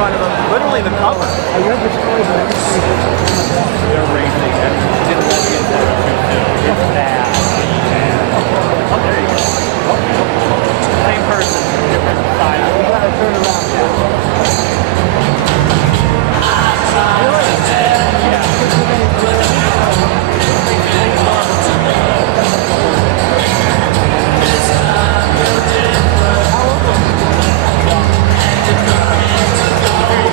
fun of them. Literally the cover. I read the story, but I didn't see it. They're racing. It's bad. Oh, there you go. Same person, different size. We gotta turn around now. There you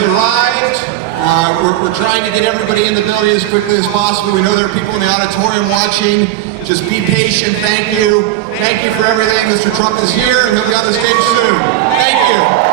has arrived. We're trying to get everybody in the building as quickly as possible. We know there are people in the auditorium watching. Just be patient. Thank you. Thank you for everything. Mr. Trump is here, and he'll be on the stage soon. Thank you.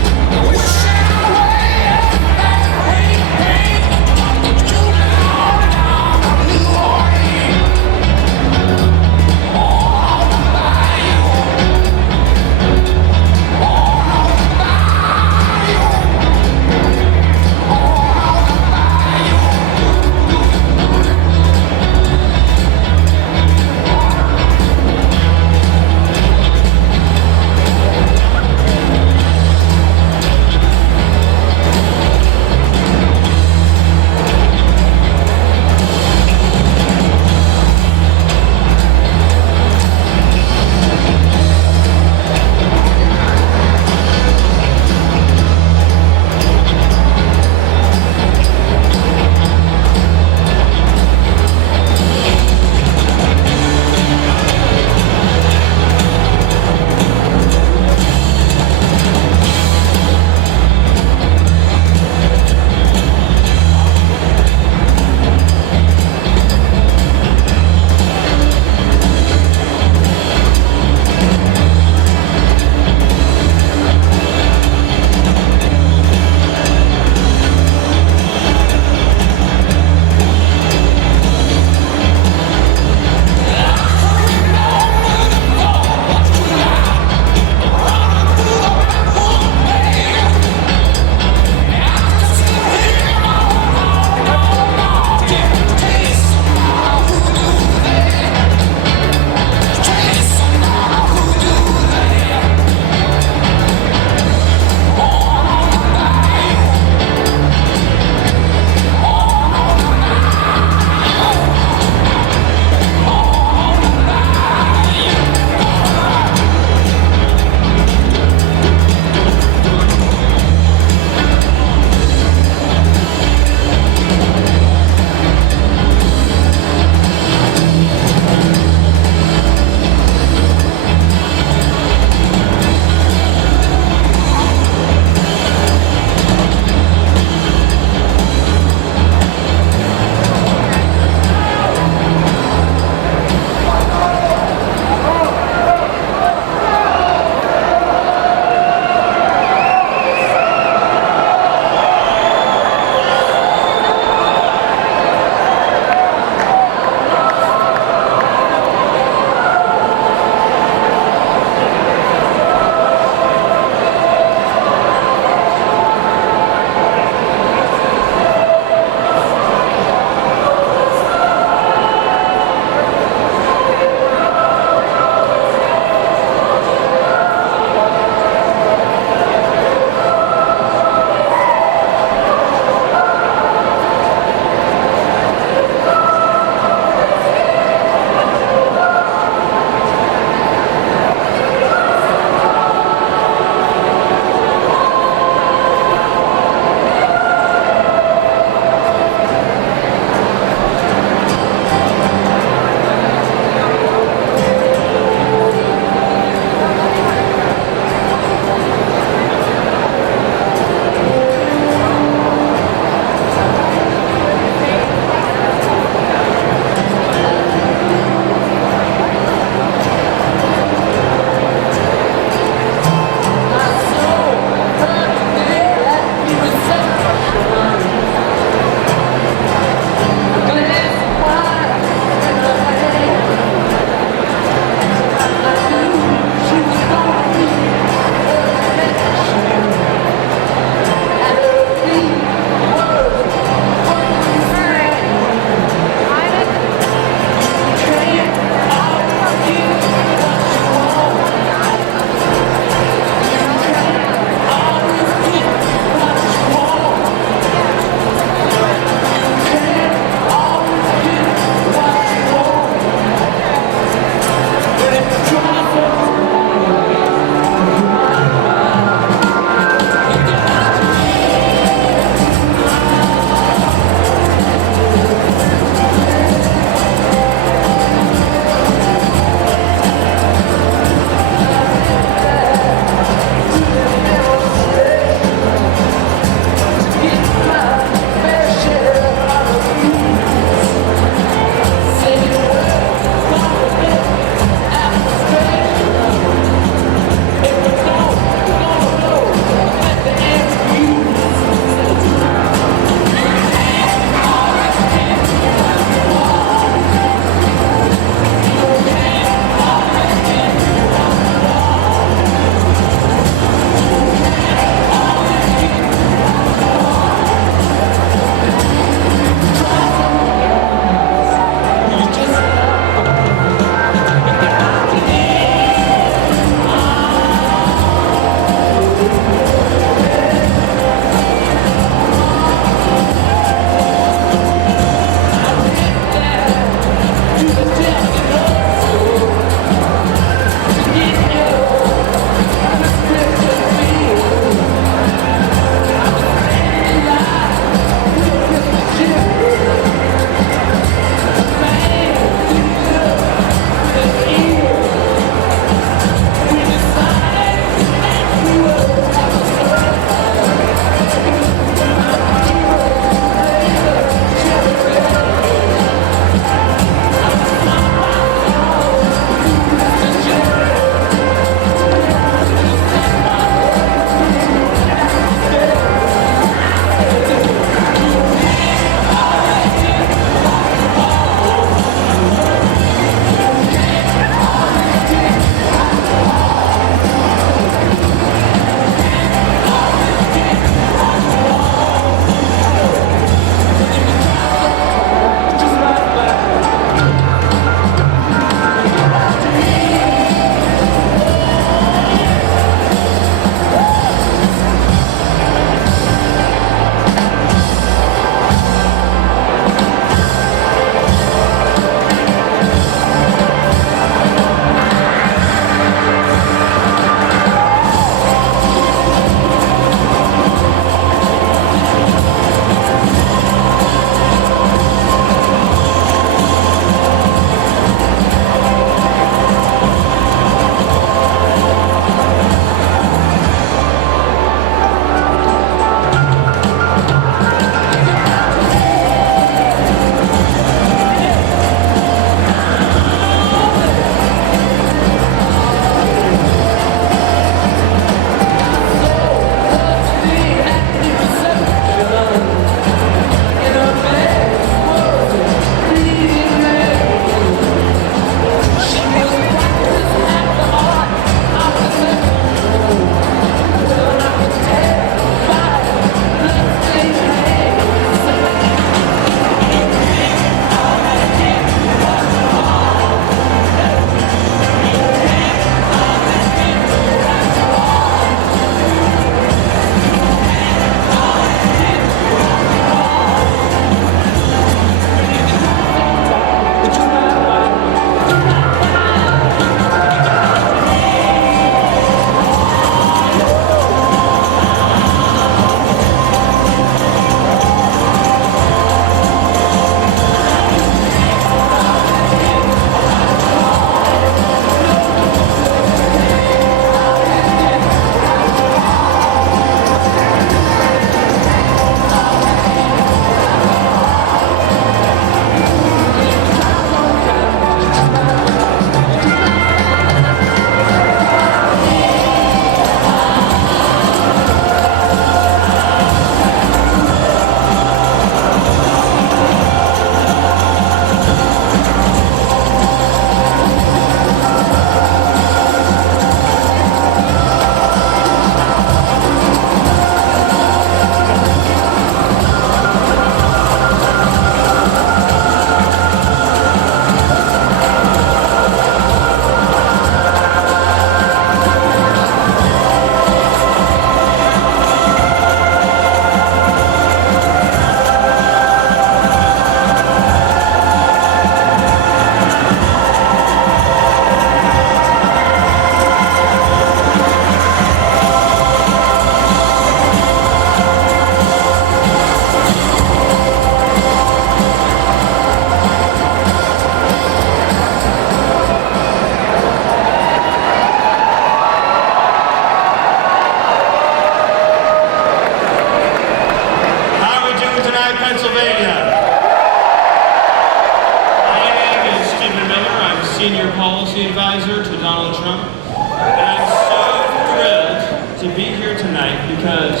to be here tonight because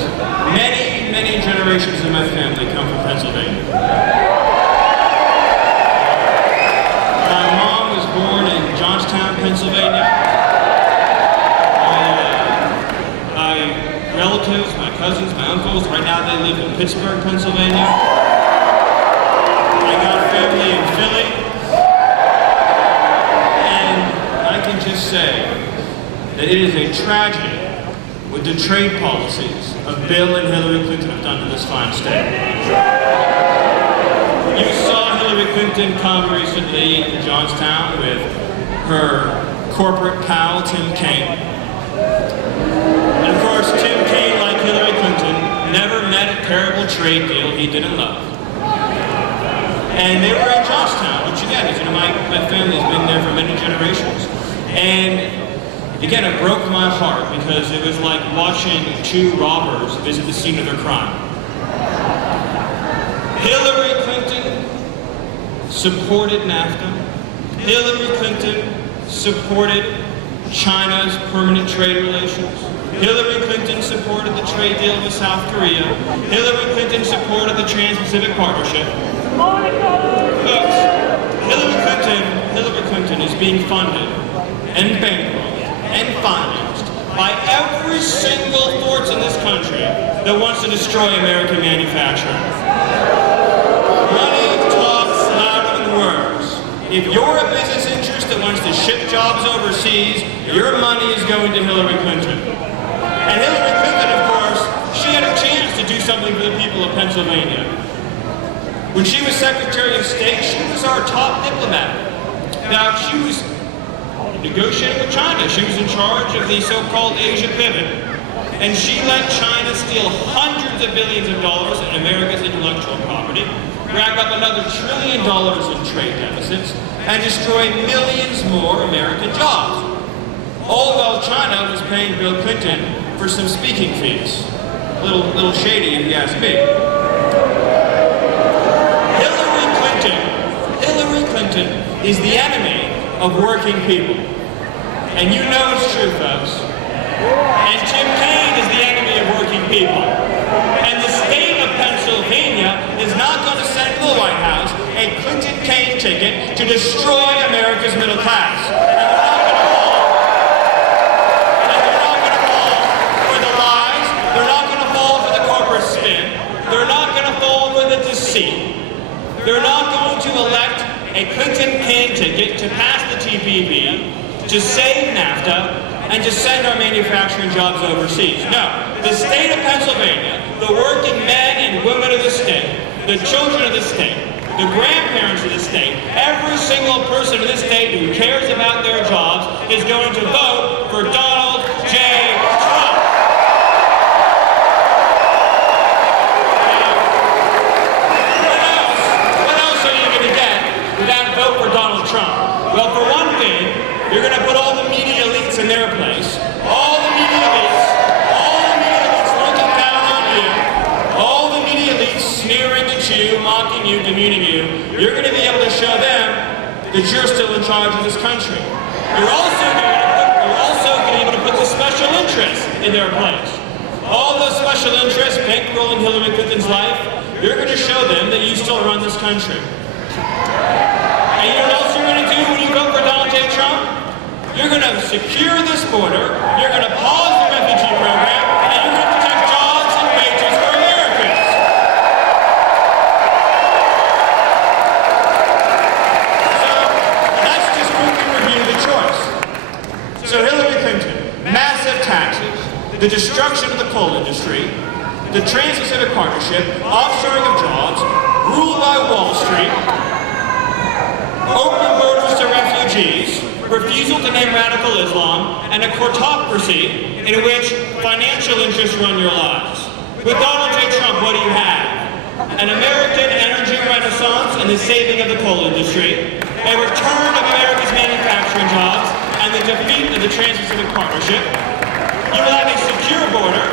many, many generations of my family come from Pennsylvania. My mom was born in Johnstown, Pennsylvania. My relatives, my cousins, my uncles, right now they live in Pittsburgh, Pennsylvania. I got family in Philly. And I can just say that it is a tragedy what the trade policies of Bill and Hillary Clinton have done to this fine state. You saw Hillary Clinton come recently to Johnstown with her corporate pal, Tim Kaine. And of course, Tim Kaine, like Hillary Clinton, never met a terrible trade deal he didn't love. And they were in Johnstown, which again, is, my family's been there for many generations. And again, it broke my heart because it was like watching two robbers visit the scene of their crime. Hillary Clinton supported NAFTA. Hillary Clinton supported China's permanent trade relations. Hillary Clinton supported the trade deal with South Korea. Hillary Clinton supported the Trans-Pacific Partnership. Folks, Hillary Clinton is being funded and bankrolled and financed by every single force in this country that wants to destroy American manufacturing. Money talks louder than words. If you're a business interest that wants to ship jobs overseas, your money is going to Hillary Clinton. And Hillary Clinton, of course, she had a chance to do something for the people of Pennsylvania. When she was Secretary of State, she was our top diplomat. Now, she was negotiating with China. She was in charge of the so-called Asia pivot. And she let China steal hundreds of billions of dollars in America's intellectual property, rack up another $1 trillion in trade deficits, and destroy millions more American jobs. All while China was paying Bill Clinton for some speaking fees. A little shady, if you ask me. Hillary Clinton is the enemy of working people. And you know it's true, folks. And Tim Kaine is the enemy of working people. And the state of Pennsylvania is not going to send to the White House a Clinton-Kaine ticket to destroy America's middle class. And they're not going to fall for the lies. They're not going to fall for the corporate spin. They're not going to fall for the deceit. They're not going to elect a Clinton-Kaine ticket to pass the TPP, to save NAFTA, and to send our manufacturing jobs overseas. No, the state of Pennsylvania, the working men and women of the state, the children of the state, the grandparents of the state, every single person in this state who cares about their jobs is going to vote for Donald J. Trump. Vote for Donald Trump. Well, for one thing, you're going to put all the media elites in their place. All the media elites looking down on you. All the media elites sneering at you, mocking you, demeaning you. You're going to be able to show them that you're still in charge of this country. You're also going to be able to put the special interests in their place. All those special interests bankrolling Hillary Clinton's life, you're going to show them that you still run this country. And you know what else you're going to do when you vote for Donald J. Trump? You're going to secure this border, you're going to pause the refugee program, and you're going to protect jobs and wages for Americans. So, let's just quickly review the choice. So Hillary Clinton, massive taxes, the destruction of the coal industry, the Trans-Pacific Partnership, offshoring of jobs, rule by Wall Street, open borders to refugees, refusal to name radical Islam, and a courtocracy in which financial interests run your lives. With Donald J. Trump, what do you have? An American energy renaissance and the saving of the coal industry, a return of America's manufacturing jobs, and the defeat of the Trans-Pacific Partnership. You will have a secure border,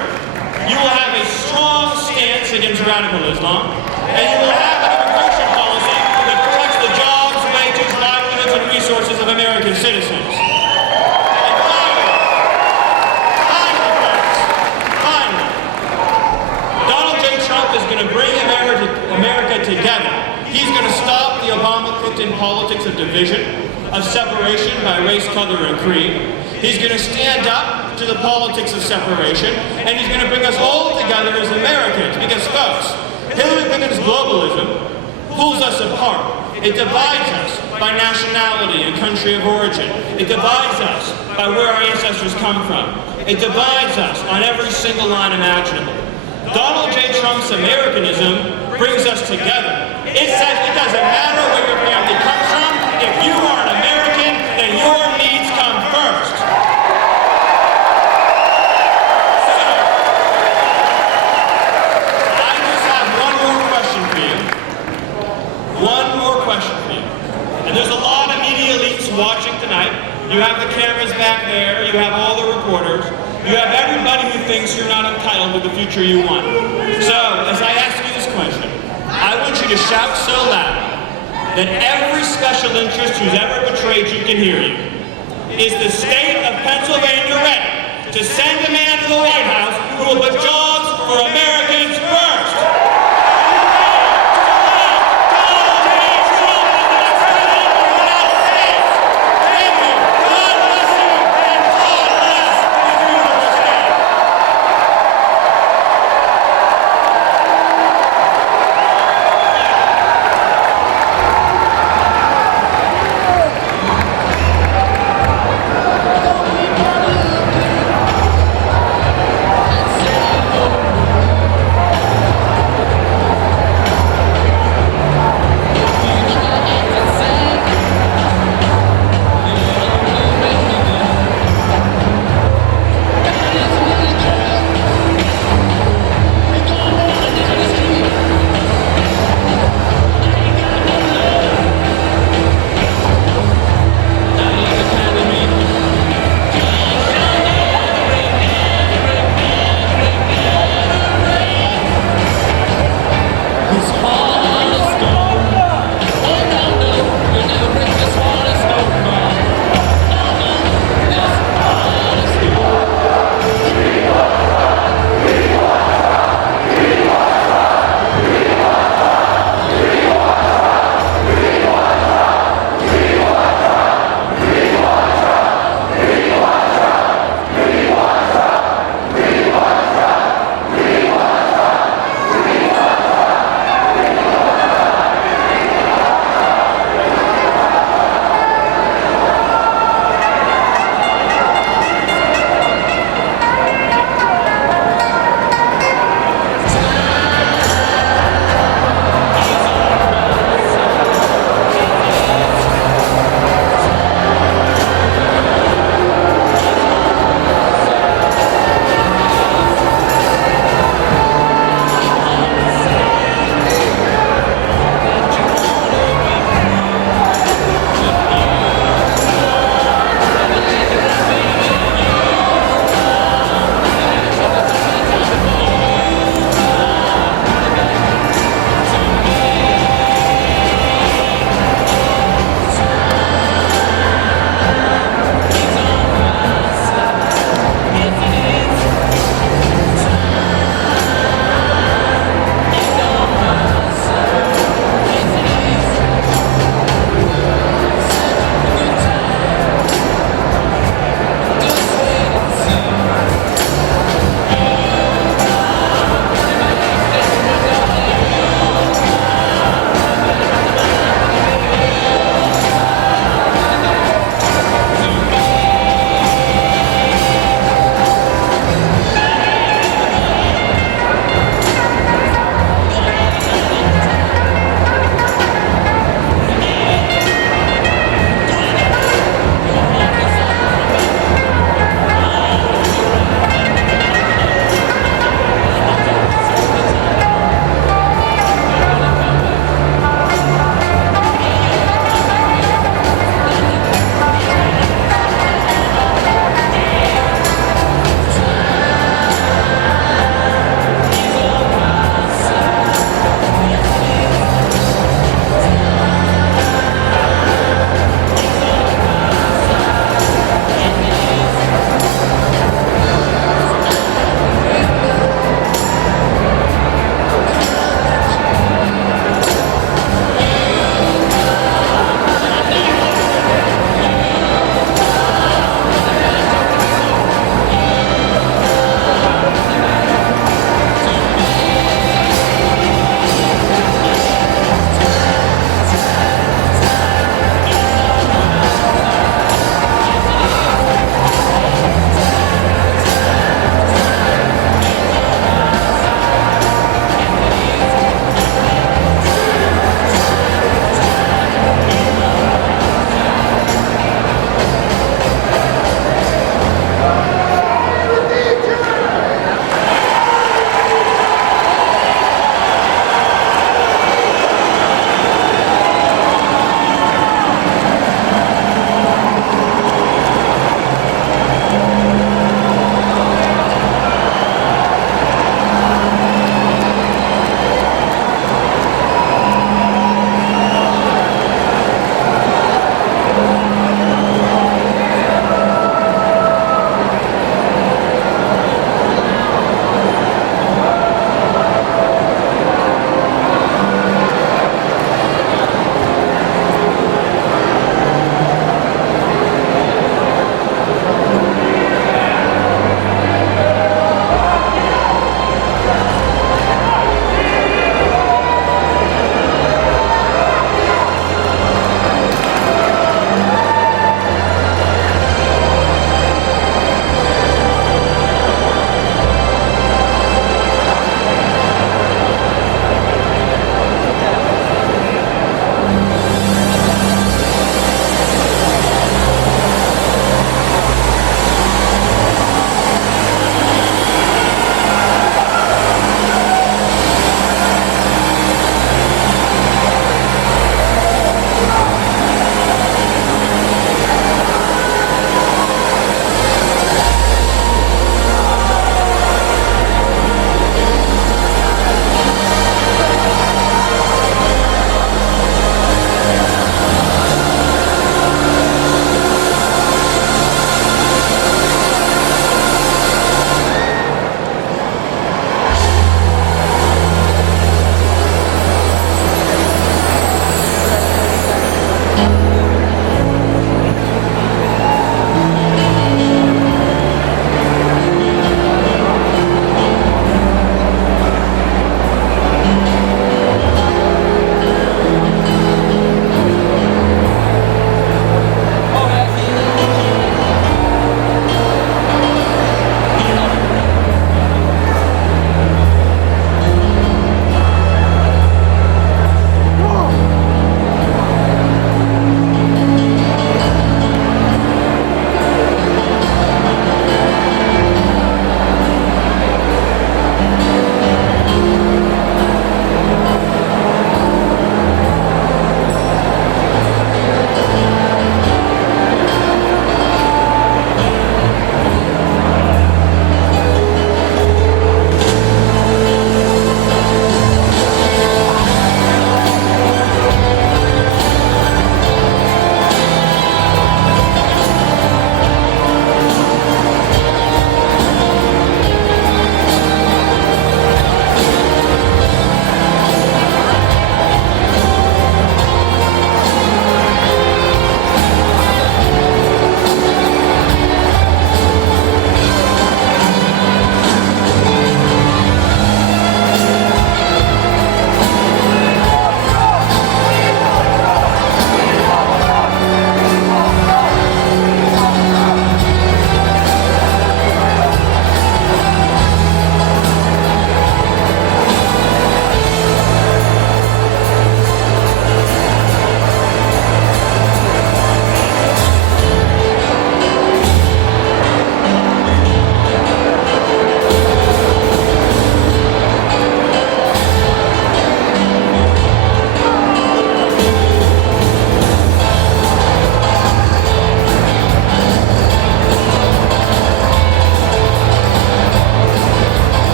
you will have a strong stance against radical Islam, and you will have an immigration policy that protects the jobs, wages, livelihoods, and resources of American citizens. And finally, a vision of separation by race, color, and creed. He's going to stand up to the politics of separation, and he's going to bring us all together as Americans. Because, folks, Hillary Clinton's globalism pulls us apart. It divides us by nationality and country of origin. It divides us by where our ancestors come from. It divides us on every single line imaginable. Donald J. Trump's Americanism brings us together. It says it doesn't matter where your family comes from. If you are an American, then your needs come first. So, I just have one more question for you. One more question for you. And there's a lot of media elites watching tonight. You have the cameras back there. You have all the reporters. You have everybody who thinks you're not entitled to the future you want. So, as I ask you this question, I want you to shout so loud that every special interest who's ever betrayed you can hear you. Is the state of Pennsylvania ready to send a man to the White House who will put jobs for Americans first?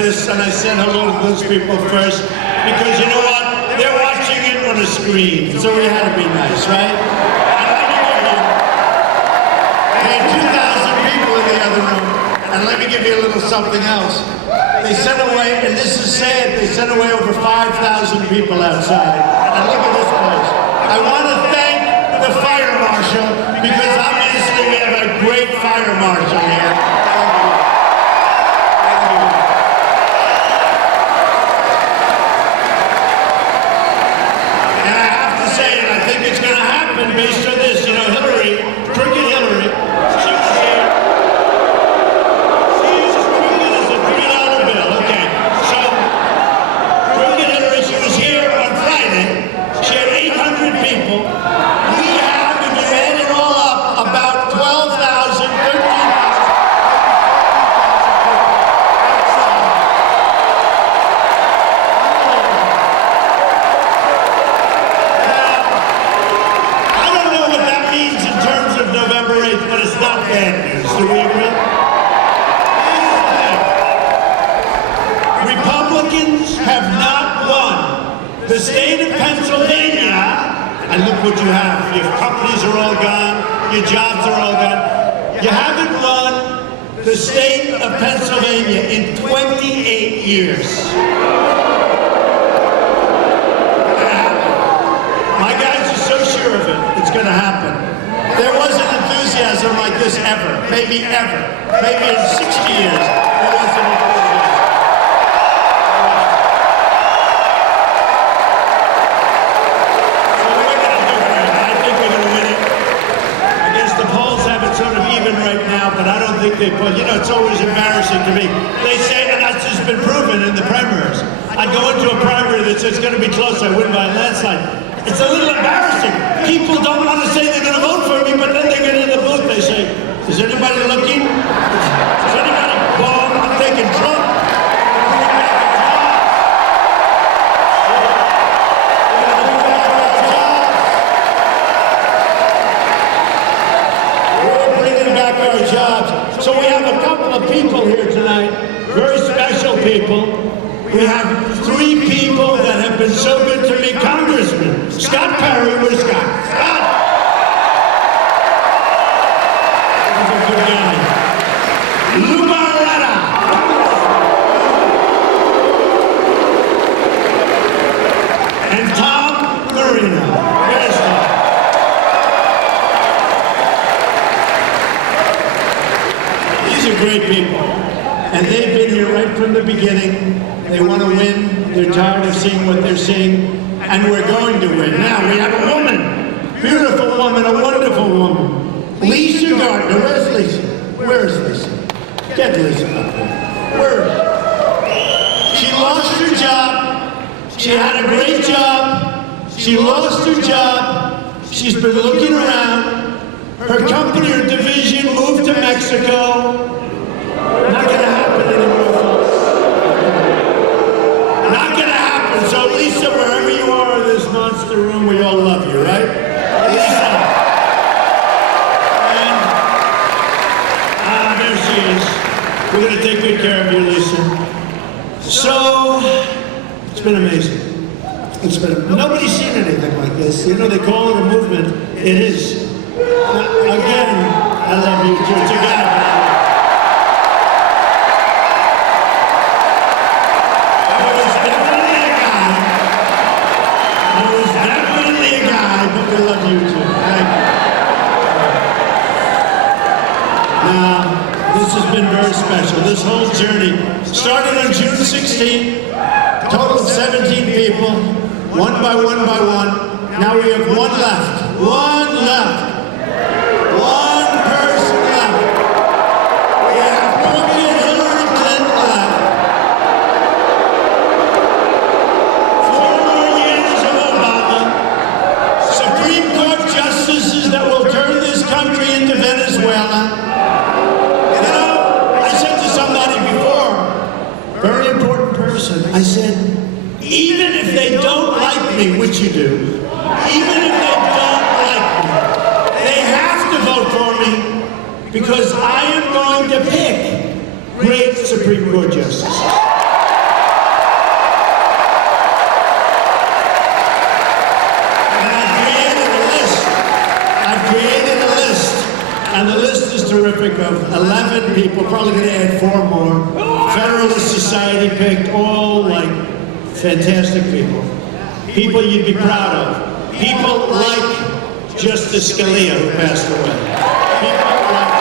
this and I said hello to those people first because you know what? They're watching it on a screen, so we had to be nice, right? And 2,000 people in the other room. And let me give you a little something else. They sent away, and this is sad, they sent away over 5,000 people outside. And look at this place. I want to thank the fire marshal because obviously we have a great fire marshal here. And I have to say, and I think it's going to happen based on this, you know, Hillary, crooked Hillary, she was here. She's as crooked as a $3 bill. Okay, so crooked Hillary, she was here on Friday. She had 800 people. We have, if you add it all up, about 12,000, 13,000. I don't know what that means in terms of November 8th, but it's not bad news. Do we agree? Republicans have not won the state of Pennsylvania. And look what you have. Your companies are all gone. Your jobs are all gone. You haven't won the state of Pennsylvania in 28 years. My guys are so sure of it, it's going to happen. There wasn't enthusiasm like this ever. Maybe ever. Maybe in 60 years, there wasn't enthusiasm. So we're going to do great. I think we're going to win it. I guess the polls have it sort of even right now, but I don't think they put, you know, it's always embarrassing to me. They say, and that's just been proven in the primaries. I go into a primary that says it's going to be close, I win by a landslide. It's a little embarrassing. People don't want to say they're going to vote for me, but then they get in the booth, they say, is anybody looking? Is anybody? Well, I'm taking Trump. We're bringing back our jobs. So we have a couple of people here tonight, very special people. We have 3 people that have been so good to me. Congressman Scott Perry, where's Scott? Scott! He's a good guy. Lou Barletta. And Tom Marino. Where's Tom? These are great people. And they've been here right from the beginning. They want to win. They're tired of seeing what they're seeing. And we're going to win. Now, we have a woman. Beautiful woman, a wonderful woman. Lisa Gardner. Where's Lisa? Where is Lisa? Get Lisa up there. Where is she? She lost her job. She had a great job. She lost her job. She's been looking around. Her company, her division moved to Mexico. Not going to happen anymore, folks. Not going to happen. So, Lisa, wherever you are in this monster room, we all love you, right? Lisa. And, there she is. We're going to take good care of you, Lisa. So, it's been amazing. Nobody's seen anything like this. You know, they call it a movement. It is. Again, I love you too. It's a guy. I love you too. Thank you. Now, this has been very special. This whole journey started on June 16th. Total of 17 people, one by one by one. Now we have one left. One left. One person left. We have crooked Hillary Clinton left. 4 more years of Obama. Supreme Court justices that will turn this country into Venezuela. You know, I said to somebody before, very important person, I said, even if they don't like me, which you do, even if they don't like me, they have to vote for me because I am going to pick great Supreme Court justices. terrific of 11 people, probably going to add 4 more. Federalist Society picked, all like fantastic people. People you'd be proud of. People like Justice Scalia, who passed away. People like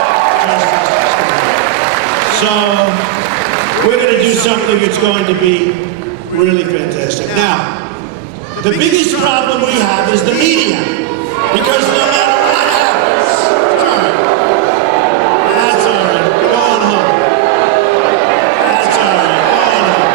Justice Scalia. So we're going to do something that's going to be really fantastic. Now, the biggest problem we have is the media, because no matter what happens, that's all right, go on home. That's all right, go on home.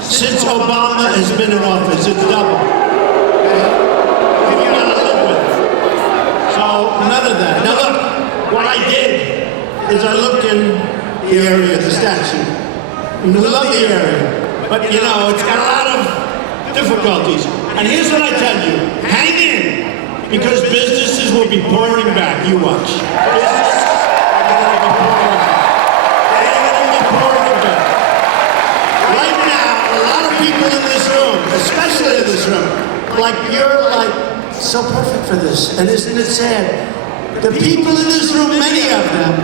Since Obama has been in office, it's doubled. We've got to live with it. So, none of that. Now look, what I did is I looked in the area, the statue. I love the area, but you know, it's got a lot of difficulties. And here's what I tell you, hang in, because businesses will be pouring back. You watch. Businesses are going to be pouring back. They're going to be pouring back. Right now, a lot of people in this room, especially in this room, like you're like so perfect for this. And isn't it sad? The people in this room, many of them,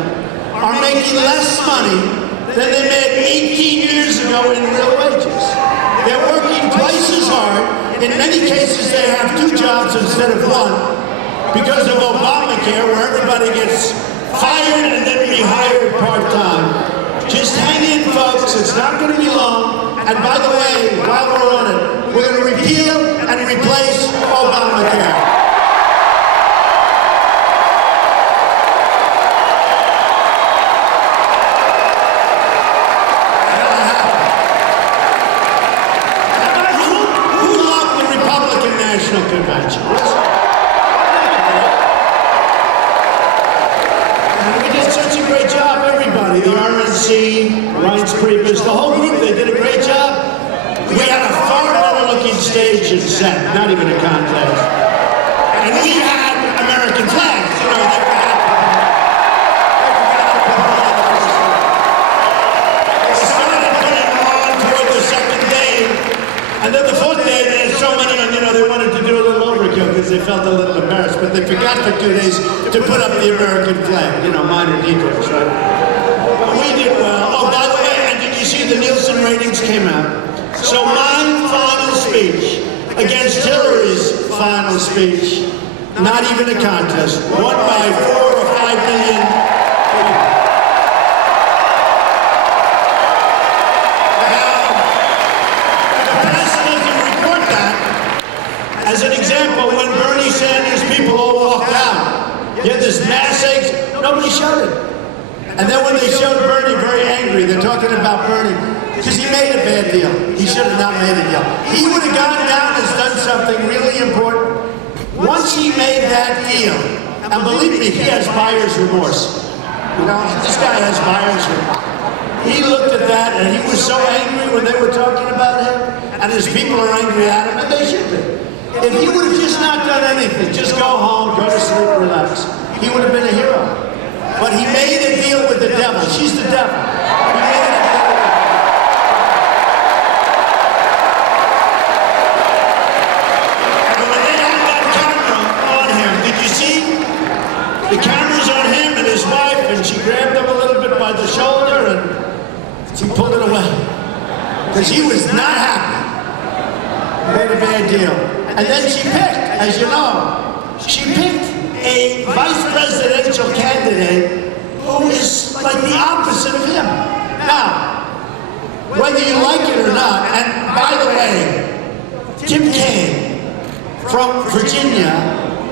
are making less money than they made 18 years ago in real wages. They're working twice as hard. In many cases, they have 2 jobs instead of 1 because of Obamacare, where everybody gets fired and then rehired part-time. Just hang in, folks. It's not going to be long. And by the way, while we're on it, we're going to repeal and replace Obamacare. Convention. And we did such a great job, everybody. The RNC, Reince Priebus, the whole group, they did a great job. We had a far better looking stage and set, not even a contest. And we had American flags, you know, they started putting them on toward the second day, and then the fourth day, they had so many, you know, they wanted to do a little overkill because they felt a little embarrassed, but they forgot for 2 days to put up the American flag, you know, minor details, right? But we did well. Oh, by the way, and did you see the Nielsen ratings came out? So my final speech against Hillary's final speech, not even a contest, won by 4 or 5 million people. As an example, when Bernie Sanders people all walked out, you had this mass exit, nobody showed it. And then when they showed Bernie very angry, they're talking about Bernie, because he made a bad deal. He should have not made a deal. He would have gone down and done something really important. Once he made that deal, and believe me, he has buyer's remorse. You know, this guy has buyer's remorse. He looked at that and he was so angry when they were talking about him, and his people are angry at him, and they should be. If he would have just not done anything, just go home, go to sleep, relax, he would have been a hero. But he made a deal with the devil. She's the devil. He made a deal with the devil. And when they had that camera on him, did you see? The camera's on him and his wife, and she grabbed him a little bit by the shoulder and she pulled it away. Because he was not happy. Made a bad deal. And then she picked, as you know, she picked a vice presidential candidate who is like the opposite of him. Now, whether you like it or not, and by the way, Tim Kaine from Virginia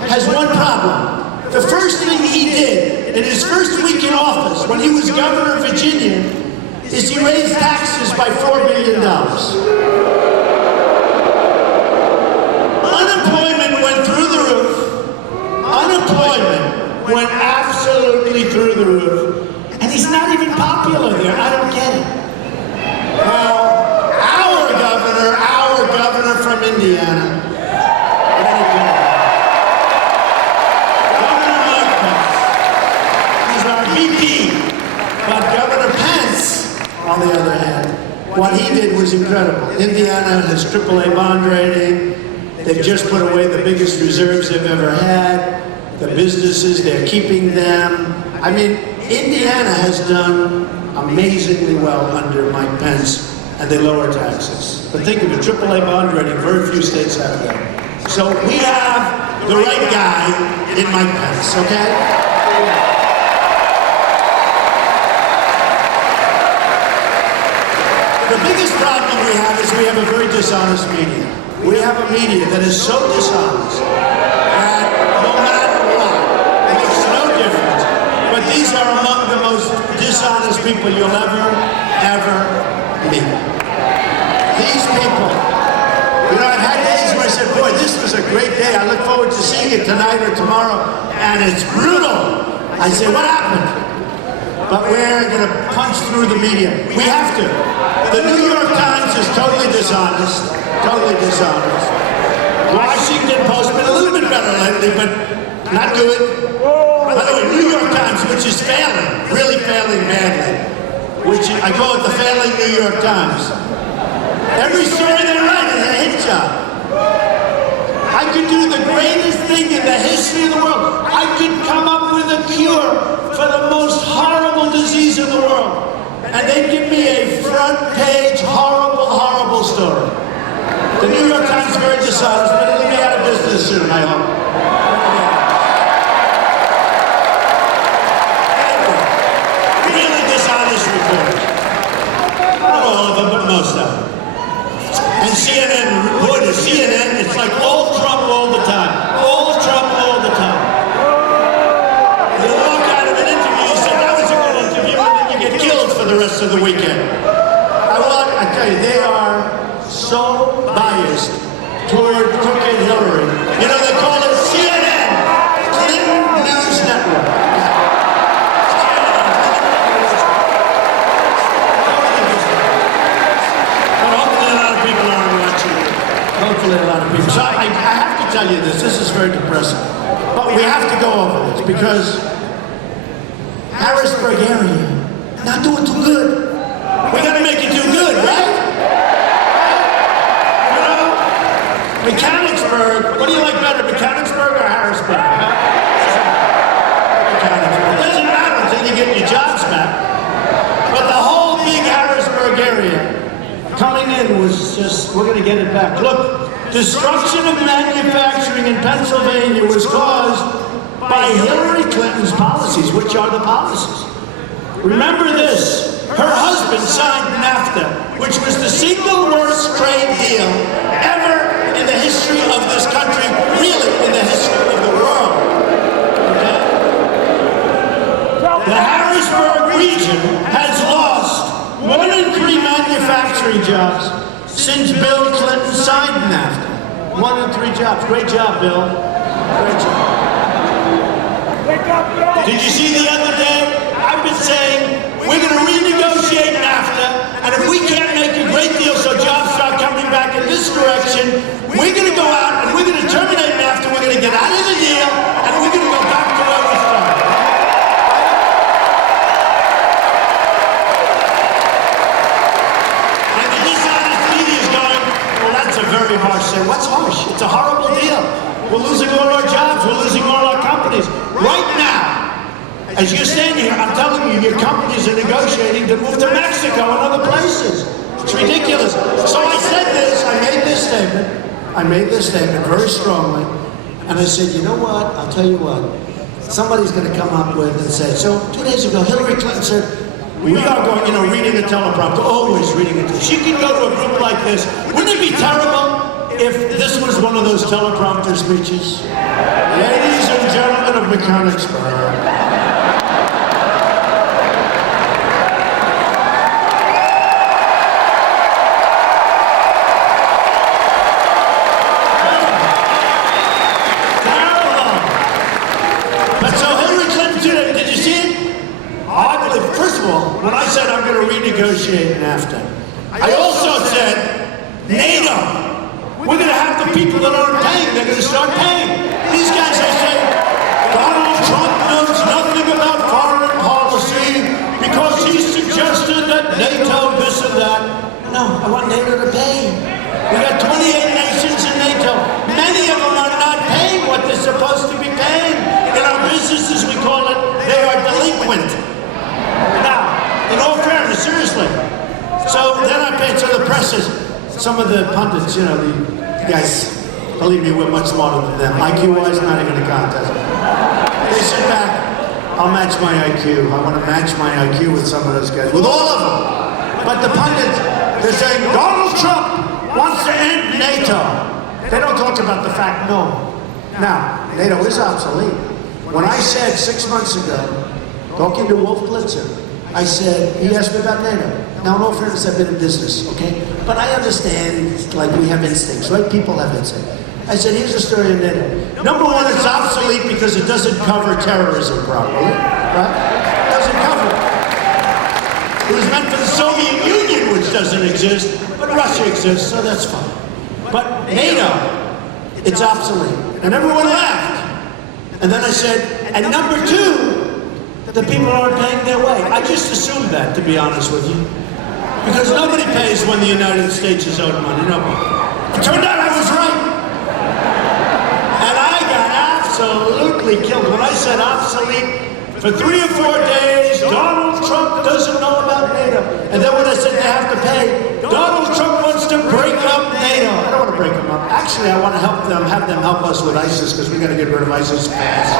has one problem. The first thing he did in his first week in office, when he was governor of Virginia, is he raised taxes by $4 billion. Unemployment went through the roof. Unemployment went absolutely through the roof. And he's not even popular there. I don't get it. Well, our governor from Indiana, Governor Mike Pence, he's our VP. But Governor Pence, on the other hand, what he did was incredible. Indiana has AAA bond rating. They've just put away the biggest reserves they've ever had. The businesses, they're keeping them. I mean, Indiana has done amazingly well under Mike Pence, and they lower taxes. But think of it, AAA bond rating, very few states have that. So we have the right guy in Mike Pence, okay? The biggest problem we have is we have a very dishonest media. We have a media that is so dishonest that no matter what, it makes no difference. But these are among the most dishonest people you'll ever meet. These people, you know, I've had days where I said, boy, this was a great day. I look forward to seeing it tonight or tomorrow, and it's brutal. I say, what happened? But we're going to punch through the media. We have to. The New York Times is totally dishonest. Totally dishonest. Washington Post, been a little bit better lately, but not good. By the way, New York Times, which is failing, really failing badly, which I call it the failing New York Times. Every story they write is a hit job. I could do the greatest thing in the history of the world. I could come up with a cure for the most horrible disease in the world. And they'd give me a front page, horrible story. The New York Times is very dishonest, but it'll be out of business soon, I hope. Anyway, really dishonest reporters. Not all of them, but most of them. And CNN, boy, the CNN, it's like all Trump all the time. All Trump all the time. You walk out of an interview, you say, that was a good interview, and then you get killed for the rest of the weekend. I tell you, they are so biased toward crooked Hillary. You know, they call it CNN, Clinton News Network. But hopefully a lot of people aren't watching it. Hopefully a lot of people. So I have to tell you this is very depressing. But we have to go over this because Harrisburg area, not doing too good. We gotta make it do good, right? You know? Mechanicsburg, what do you like better, Mechanicsburg or Harrisburg? Mechanicsburg. It doesn't matter until you get your jobs back. But the whole big Harrisburg area coming in was just, we're gonna get it back. Look, destruction of manufacturing in Pennsylvania was caused by Hillary Clinton's policies. Which are the policies? Remember this. Her husband signed NAFTA, which was the single worst trade deal ever in the history of this country, really in the history of the world. Okay? The Harrisburg 3 jobs. Great job, Bill. Great job. Did you see the other day? I've been saying we're going to renegotiate NAFTA, and if we can't make a great deal so jobs start coming back in this direction, we're going to go out and we're going to terminate NAFTA. We're going to get out of the deal, and we're going to go back to where we started. And the dishonest media is going, well, that's a very harsh say. What's harsh? It's a horrible deal. We're losing all our jobs. We're losing all our companies. Right now, as you're standing here, I'm telling you, your companies are negotiating to move to Mexico and other places. It's ridiculous. So I said this, I made this statement very strongly, and I said, you know what, I'll tell you what, somebody's going to come up with and say, so 2 days ago, Hillary Clinton said, we are going, reading the teleprompter, always reading it. She can go to a group like this. Wouldn't it be terrible if this was one of those teleprompter speeches? Ladies and gentlemen of Mechanicsburg. When I said I'm going to renegotiate NAFTA, I also said NATO. We're going to have the people that aren't paying, they're going to start paying. These guys, I say, Donald Trump knows nothing about foreign policy because he suggested that NATO this and that. No, I want NATO to pay. We got 28 nations in NATO. Many of them are not paying what they're supposed to be paying. In our businesses, we call it, they are delinquent. Now, in all fairness, seriously. So they're not paid. So the press is, some of the pundits, the guys, believe me, we're much smarter than them. IQ-wise, not even a contest. They sit back, I'll match my IQ. I want to match my IQ with some of those guys, with all of them. But the pundits, they're saying, Donald Trump wants to end NATO. They don't talk about the fact, no. Now, NATO is obsolete. When I said 6 months ago, talking to Wolf Blitzer, I said, he asked me about NATO. Now, in all fairness, I've been in business, okay? But I understand, like, we have instincts, right? People have instincts. I said, here's the story of NATO. Number one, it's obsolete because it doesn't cover terrorism properly, right? It doesn't cover it. It was meant for the Soviet Union, which doesn't exist, but Russia exists, so that's fine. But NATO, it's obsolete. And everyone laughed. And then I said, and number two, the people aren't paying their way. I just assumed that, to be honest with you. Because nobody pays when the United States is owed money, nobody. It turned out I was right. And I got absolutely killed. When I said obsolete, for 3 or 4 days, Donald Trump doesn't know about NATO. And then when I said they have to pay, Donald Trump wants to break up NATO. I don't want to break them up. Actually, I want to help them, have them help us with ISIS, because we got to get rid of ISIS fast.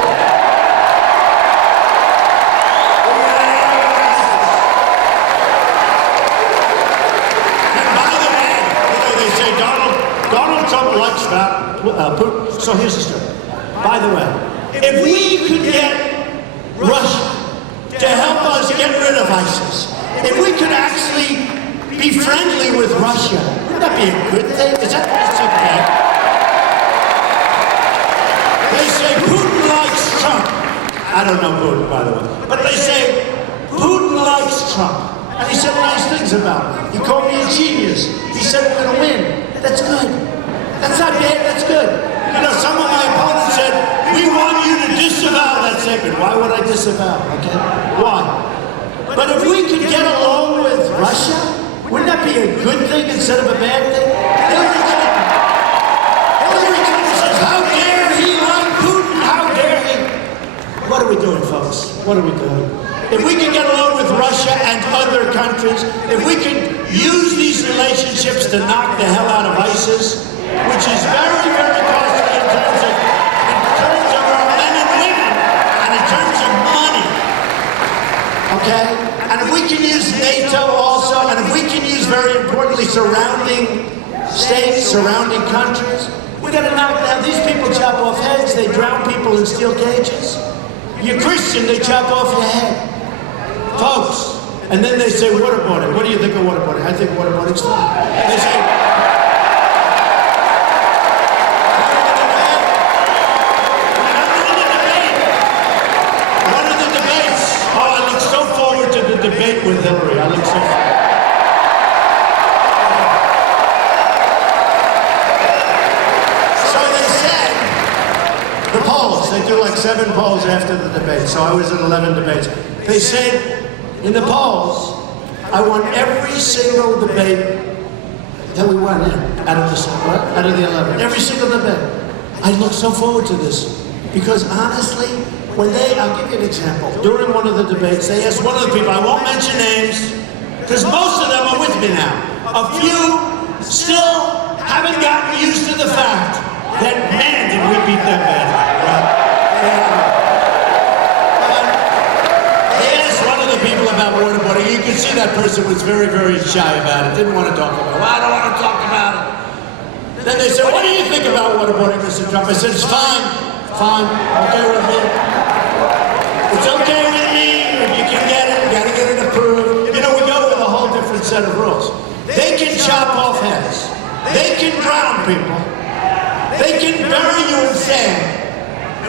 Donald Trump likes Putin. So here's the story. By the way, if we could get Russia to help us get rid of ISIS, if we could actually be friendly with Russia, wouldn't that be a good thing? That's okay. They say Putin likes Trump. I don't know Putin, by the way. But they say Putin likes Trump. And he said nice things about me. He called me a genius. He said we're going to win. That's good. That's not bad, that's good. Some of my opponents said, we want you to disavow that statement. Why would I disavow, okay? Why? But if we could get along with Russia, wouldn't that be a good thing instead of a bad thing? Hillary Clinton says, how dare he like Putin? How dare he? What are we doing, folks? What are we doing? If we could get along with Russia and other countries, if we could use these relationships to knock the hell out of ISIS, which is very, very costly in terms of our men and women, and in terms of money, okay? And if we can use NATO also, and if we can use, very importantly, surrounding states, surrounding countries, we gotta knock down. These people chop off heads, they drown people in steel cages. You're Christian, they chop off your head. Folks, and then they say waterboarding. What do you think of waterboarding? I think waterboarding's fun. They say, debate with Hillary. I look so So they said, the polls, they do like 7 polls after the debate, so I was at 11 debates. They said, in the polls, I won every single debate that we went in, out of the 11, every single debate. I look so forward to this, because honestly, when I'll give you an example. During one of the debates, they asked one of the people, I won't mention names, because most of them are with me now. A few still haven't gotten used to the fact that, man, did we beat them badly, right? They asked one of the people about waterboarding. You could see that person was very, very shy about it, didn't want to talk about it. Well, I don't want to talk about it. Then they said, what do you think about waterboarding, Mr. Trump? I said, it's fine, okay with me. It's okay with me if you can get it, you gotta get it approved. You know, we go with a whole different set of rules. They can chop off heads. They can drown people. They can bury you in sand.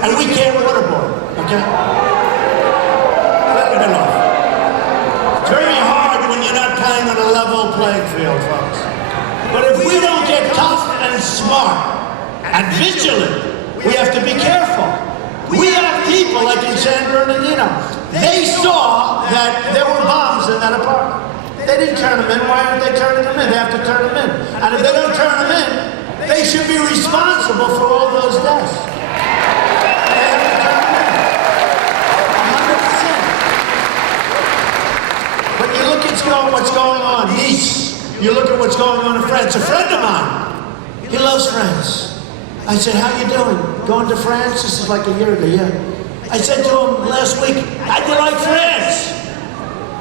And we can't waterboard, okay? Let it off. It's very hard when you're not playing on a level playing field, folks. But if we don't get tough and smart and vigilant, we have to be careful. We have people like in San Bernardino. They saw that there were bombs in that apartment. They didn't turn them in. Why aren't they turning them in? They have to turn them in. And if they don't turn them in, they should be responsible for all those deaths. They have to turn them in. 100%. But you look at what's going on in Nice. You look at what's going on in France. A friend of mine, he loves France. I said, how you doing? Going to France? This is like a year ago, yeah. I said to him last week, how'd you like France?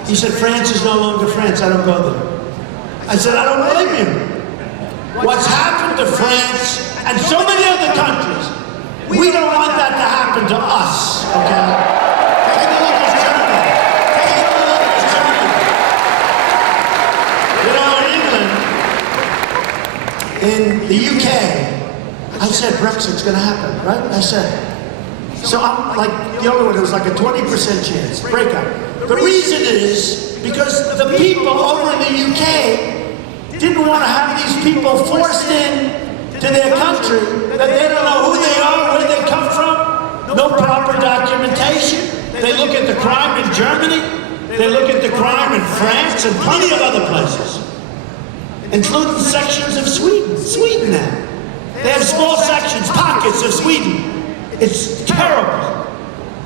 He said, France is no longer France, I don't go there. I said, I don't blame you. What's happened to France and so many other countries, we don't want that to happen to us, okay? Take a look at Germany. Take a look at Germany. You know, in England, in the UK, I said Brexit's going to happen, right? I said. So I'm like, the only one, it was like a 20% chance, breakup. The reason is because the people over in the UK didn't want to have these people forced in to their country that they don't know who they are, where they come from, no proper documentation. They look at the crime in Germany, they look at the crime in France and plenty of other places, including sections of Sweden now. They have small sections, pockets of Sweden. It's terrible.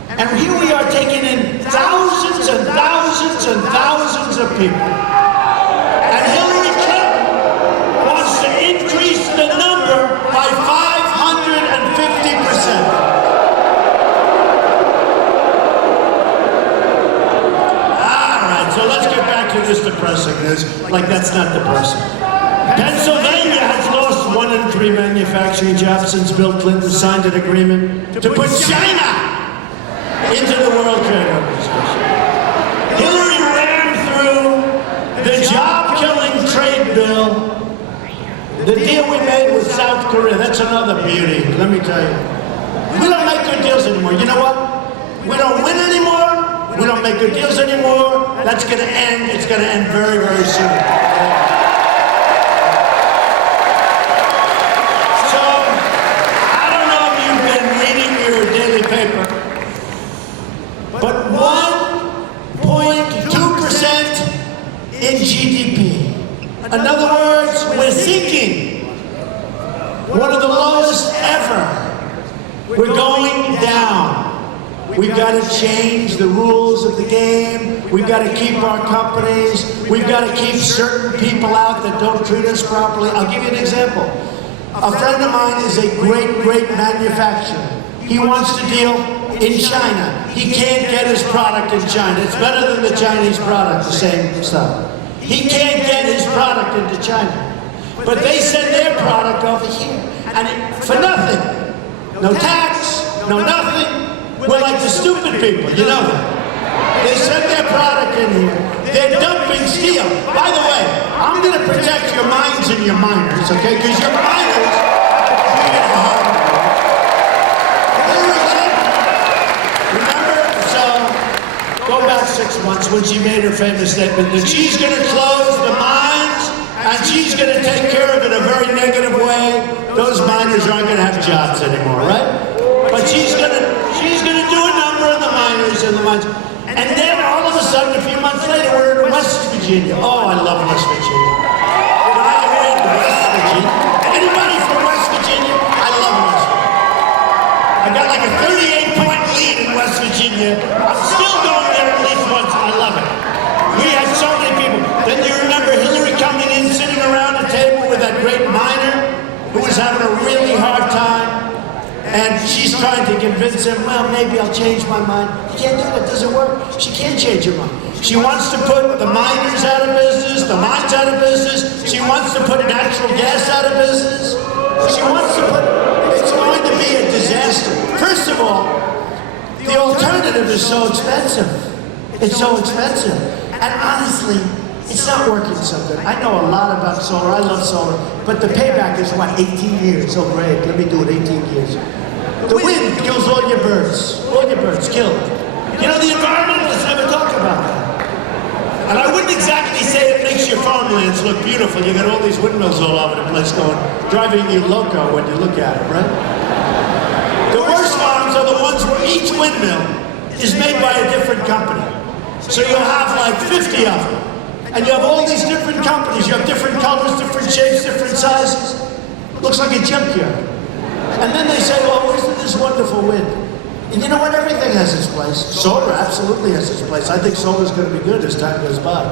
And here we are taking in thousands and thousands and thousands of people. And Hillary Clinton wants to increase the number by 550%. All right, so let's get back to this depressing news. Like that's not depressing. Pennsylvania has lost 1 in 3 manufacturing jobs since Bill Clinton signed an agreement to put China into the World Trade Organization. Hillary ran through the job-killing trade bill, the deal we made with South Korea. That's another beauty, let me tell you. We don't make good deals anymore. You know what? We don't win anymore. We don't make good deals anymore. That's going to end. It's going to end very, very soon. But 1.2% in GDP. In other words, we're sinking. One of the lowest ever. We're going down. We've got to change the rules of the game. We've got to keep our companies. We've got to keep certain people out that don't treat us properly. I'll give you an example. A friend of mine is a great, great manufacturer. He wants to deal in China. He can't get his product in China. It's better than the Chinese product, the same stuff. He can't get his product into China. But they send their product over here. And for nothing. No tax, no nothing. We're like the stupid people, you know that. They send their product in here. They're dumping steel. By the way, I'm going to protect your minds and your miners, okay? Because your miners are hard. Remember, so go back 6 months. when she made her famous statement that she's going to close the mines and she's going to take care of it in a very negative way. Those miners aren't going to have jobs anymore, right? But she's going to do a number on the miners and the mines. And then all of a sudden, a few months later, we're in West Virginia. Oh, I love West Virginia. When I read West Virginia, anybody from West Virginia? I love West Virginia. I got like a 38-point lead in West Virginia. I'm still going there at least once. I love it. We had so many people. Then you remember Hillary coming in, sitting around a table with that great miner who was having a really hard time. And she's trying to convince him, well, maybe I'll change my mind. You can't do that, it doesn't work. She can't change her mind. She wants to put the miners out of business, the mines out of business. She wants to put natural gas out of business. She wants to put, it's going to be a disaster. First of all, the alternative is so expensive. It's so expensive. And honestly, it's not working so good. I know a lot about solar, I love solar, but the payback is what, 18 years? Oh great, let me do it 18 years. The wind kills all your birds killed. You know, the environmentalists never talk about that. And I wouldn't exactly say it makes your farmlands look beautiful. You got all these windmills all over the place driving you loco when you look at it, right? The worst farms are the ones where each windmill is made by a different company. So you'll have like 50 of them. And you have all these different companies. You have different colors, different shapes, different sizes. Looks like a junkyard. And then they say, well, isn't this wonderful wind? And you know what? Everything has its place. Solar absolutely has its place. I think solar is going to be good as time goes by.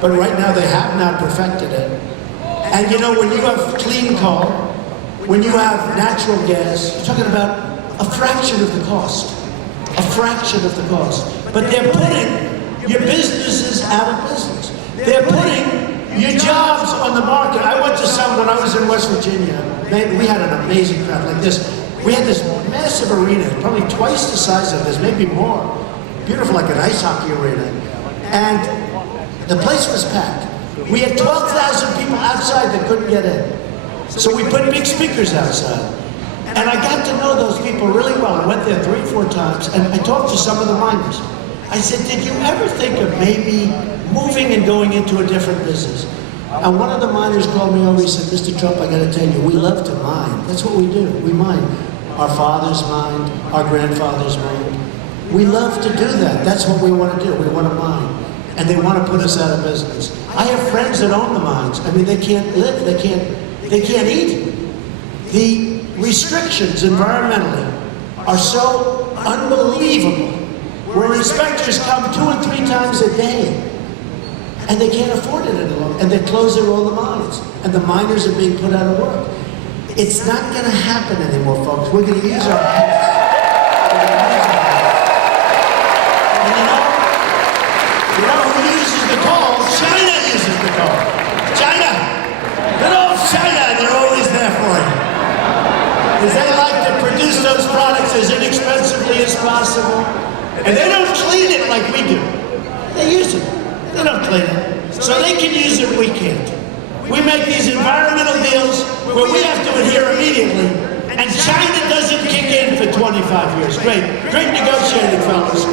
But right now they have not perfected it. And you know, when you have clean coal, when you have natural gas, you're talking about a fraction of the cost. A fraction of the cost. But they're putting your businesses out of business. They're putting your jobs on the market. I went to some when I was in West Virginia. We had an amazing crowd like this. We had this massive arena, probably twice the size of this, maybe more. Beautiful, like an ice hockey arena. And the place was packed. We had 12,000 people outside that couldn't get in. So we put big speakers outside. And I got to know those people really well. I went there 3 or 4 times, and I talked to some of the miners. I said, did you ever think of maybe moving and going into a different business? And one of the miners called me over, he said, Mr. Trump, I gotta tell you, we love to mine. That's what we do, we mine. Our fathers mined, our grandfathers mined. We love to do that, that's what we wanna do, we wanna mine. And they wanna put us out of business. I have friends that own the mines. I mean, they can't live, they can't eat. The restrictions environmentally are so unbelievable, where inspectors come 2 and 3 times a day. And they can't afford it any longer. And they're closing all the mines. And the miners are being put out of work. It's not going to happen anymore, folks. We're going to use our heads. And you know who uses the coal? China uses the coal. China. Good old China. They're always there for you. Because they like to produce those products as inexpensively as possible. And they don't clean it like we do. They use it. They don't clean it. So they can use it, we can't. We make these environmental deals where we have to adhere immediately, and China doesn't kick in for 25 years. Great negotiating, fellas.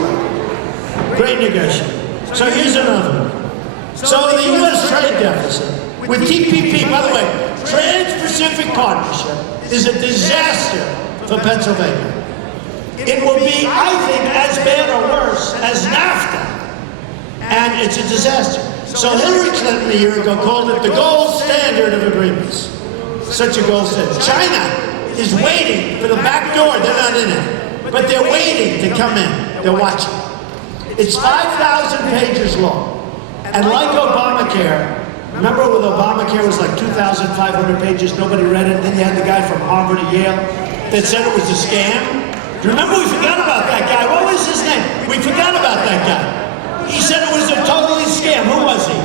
Great negotiating. So here's another one. So the U.S. trade deficit with TPP, by the way, Trans-Pacific Partnership is a disaster for Pennsylvania. It will be, I think, as bad or worse as NAFTA. And it's a disaster. So Hillary Clinton a year ago called it the gold standard of agreements. Such a gold standard. China is waiting for the back door. They're not in it. But they're waiting to come in. They're watching. It's 5,000 pages long. And like Obamacare, remember when Obamacare was like 2,500 pages, nobody read it, then you had the guy from Harvard or Yale that said it was a scam? Do you remember we forgot about that guy? What was his name? We forgot about that guy. He said it was a totally scam. Who was he?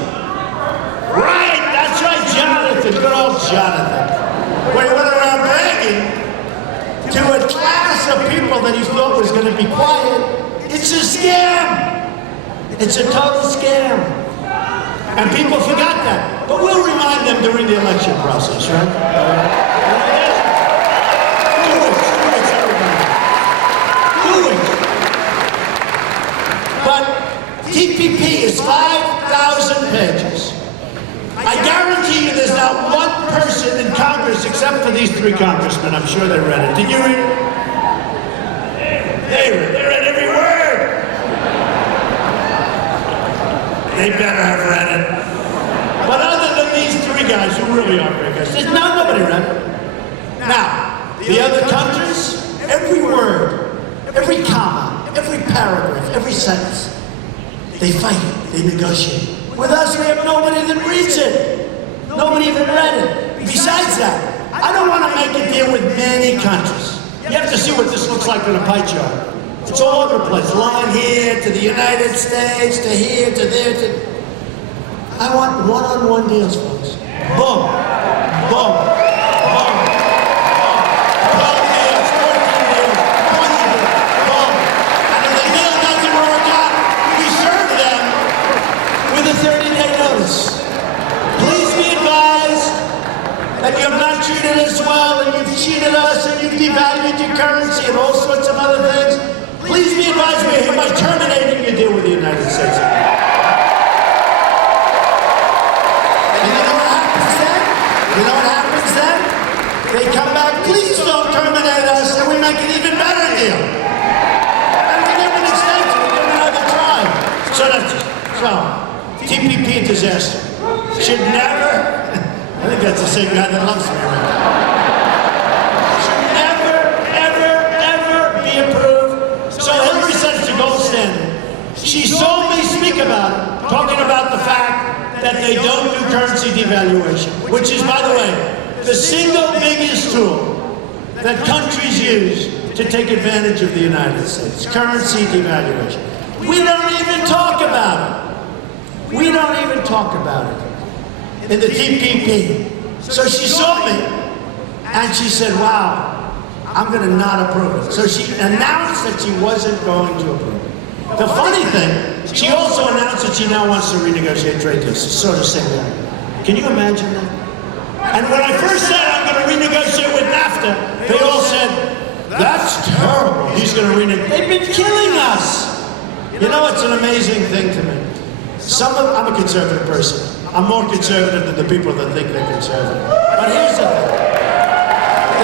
Right, that's right, Jonathan. Good old Jonathan. When he went around bragging to a class of people that he thought was going to be quiet, it's a scam. It's a total scam. And people forgot that. But we'll remind them during the election process, right? 2 weeks, everybody. 2 weeks. But TPP is except for these three congressmen. I'm sure they read it. Did you read it? They read every word. They better have read it. But other than these three guys who really are big guys, nobody read it. Now, the other countries, every word, every comma, every paragraph, every sentence, they fight it, they negotiate. With us, we have nobody that reads it. Nobody even read it. Besides that, I don't want to make a deal with many countries. You have to see what this looks like on a pie chart. It's all over the place. Line here to the United States, to here, to there, to... I want one-on-one deals, folks. Boom. Boom. Boom. 12 deals, 14 deals, 20 deals. Boom. And if the deal doesn't work out, we serve them with a 30-day notice. Please be advised that you have not treated us well, and you've cheated us, and you've devalued your currency, and all sorts of other things. Please be advised we are hereby terminating your deal with the United States. And you know what happens then? You know what happens then? They come back, please don't terminate us, and we make an even better deal. And we give an extension, we give another try. So, TPP disaster. Should never, I think that's the same guy that loves me right now. Should never, ever, ever be approved. So Hillary said it's a gold standard. She saw me speak about it, talking about the fact that they don't do currency devaluation, which is, by the way, the single biggest tool that countries use to take advantage of the United States. Currency devaluation. We don't even talk about it. We don't even talk about it in the TPP. So she saw me, and she said, wow, I'm going to not approve it. So she announced that she wasn't going to approve it. The funny thing, she also announced that she now wants to renegotiate trade deals. Sort of same way. Can you imagine that? And when I first said I'm going to renegotiate with NAFTA, they all said, that's terrible. He's going to renegotiate. They've been killing us. You know, it's an amazing thing to me. I'm a conservative person. I'm more conservative than the people that think they're conservative. But here's the thing.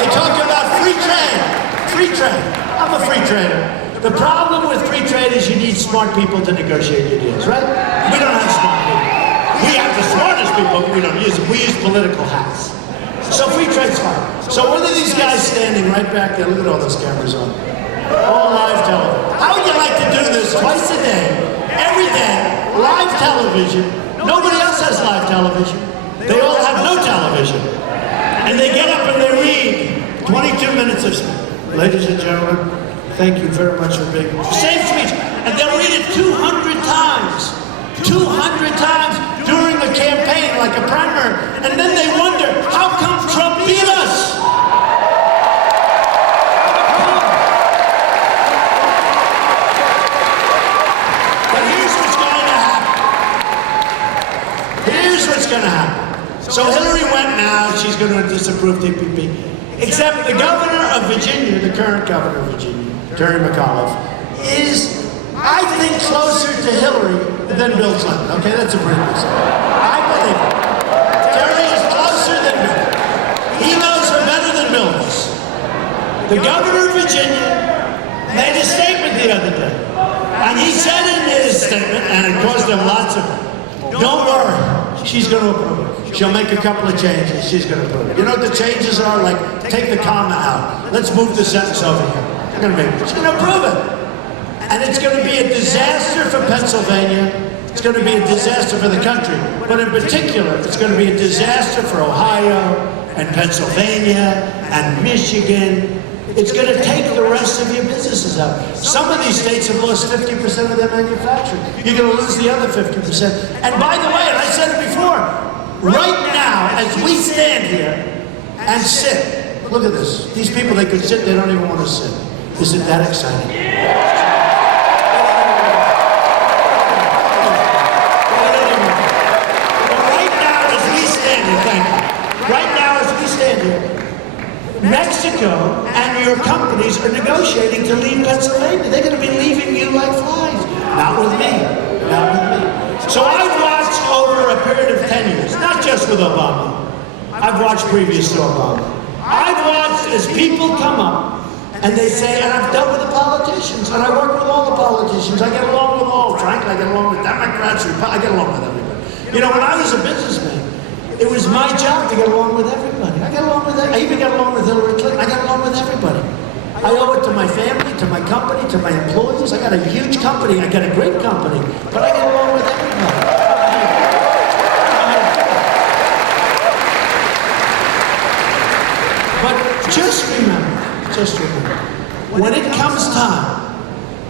They talk about free trade. Free trade. I'm a free trader. The problem with free trade is you need smart people to negotiate your deals, right? We don't have smart people. We have the smartest people, but we don't use them. We use political hacks. So free trade's fine. So one of these guys standing right back there, look at all those cameras on. All live television. How would you like to do this twice a day, every day, live television? Nobody else has live television. They all have no television. And they get up and they read 22 minutes of speech. Ladies and gentlemen, thank you very much for being here. Same speech. And they'll read it 200 times. 200 times during the campaign, like a primary. And then they wonder, how come Trump beat us? But here's what's going to happen. Here's what's going to happen. So Hillary went now, she's going to disapprove TPP. Except the governor of Virginia, the current governor of Virginia, Terry McAuliffe, is, I think, closer to Hillary than Bill Clinton. Okay, that's a pretty good statement. I believe it. Terry is closer than Bill. He knows her better than Bill does. The governor of Virginia made a statement the other day. And he said in his statement, and it caused him lots of, don't worry, she's going to approve it. She'll make a couple of changes, she's going to approve it. You know what the changes are? Like, take the comma out. Let's move the sentence over here. She's going to approve it. And it's going to be a disaster for Pennsylvania. It's going to be a disaster for the country. But in particular, it's going to be a disaster for Ohio and Pennsylvania and Michigan. It's going to take the rest of your businesses out. Some of these states have lost 50% of their manufacturing. You're going to lose the other 50%. And by the way, and I said it before, right now, as we stand here and sit, look at this. These people, they could sit, they don't even want to sit. Isn't that exciting? Mexico and your companies are negotiating to leave Pennsylvania. They're going to be leaving you like flies. Not with me. Not with me. So I've watched over a period of 10 years, not just with Obama. I've watched previous to Obama. people come up and they say, and I've dealt with the politicians, and I work with all the politicians. I get along with all, frankly, I get along with Democrats, Republicans, I get along with everybody. You know, when I was a businessman, it was my job to get along with everybody. I even got along with Hillary Clinton. I got along with everybody. I owe it to my family, to my company, to my employees. I got a huge company. I got a great company, but I get along with everybody. But just remember, when it comes time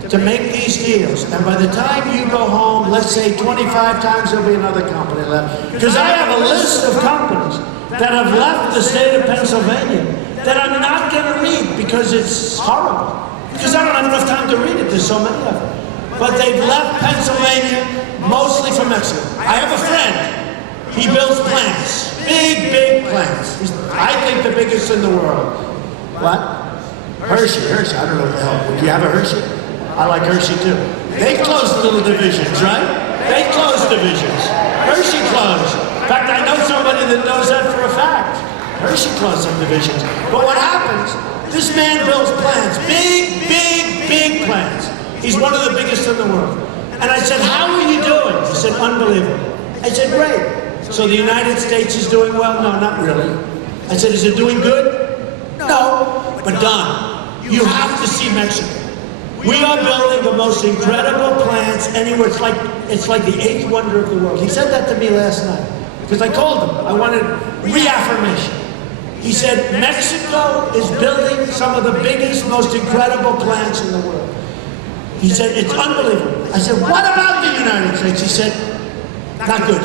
to make these deals, and by the time you go home, let's say 25 times there'll be another company left. Because I have a list of companies that have left the state of Pennsylvania that I'm not going to read because it's horrible. Because I don't have enough time to read it, there's so many of them. But they've left Pennsylvania mostly for Mexico. I have a friend, he builds plants, big plants. I think the biggest in the world. What? Hershey, I don't know what the hell. Do you have a Hershey? I like Hershey too. They closed little divisions, right? They closed divisions. Hershey closed. In fact, I know somebody that knows that for a fact. Hershey closed some divisions. But what happens, this man builds plants, big plants. He's one of the biggest in the world. And I said, how are you doing? He said, unbelievable. I said, great. So the United States is doing well? No, not really. I said, is it doing good? No, but Don, you have to see Mexico. We are building the most incredible plants anywhere. It's like the eighth wonder of the world. He said that to me last night because I called him. I wanted reaffirmation. He said, Mexico is building some of the biggest, most incredible plants in the world. He said, it's unbelievable. I said, what about the United States? He said, not good.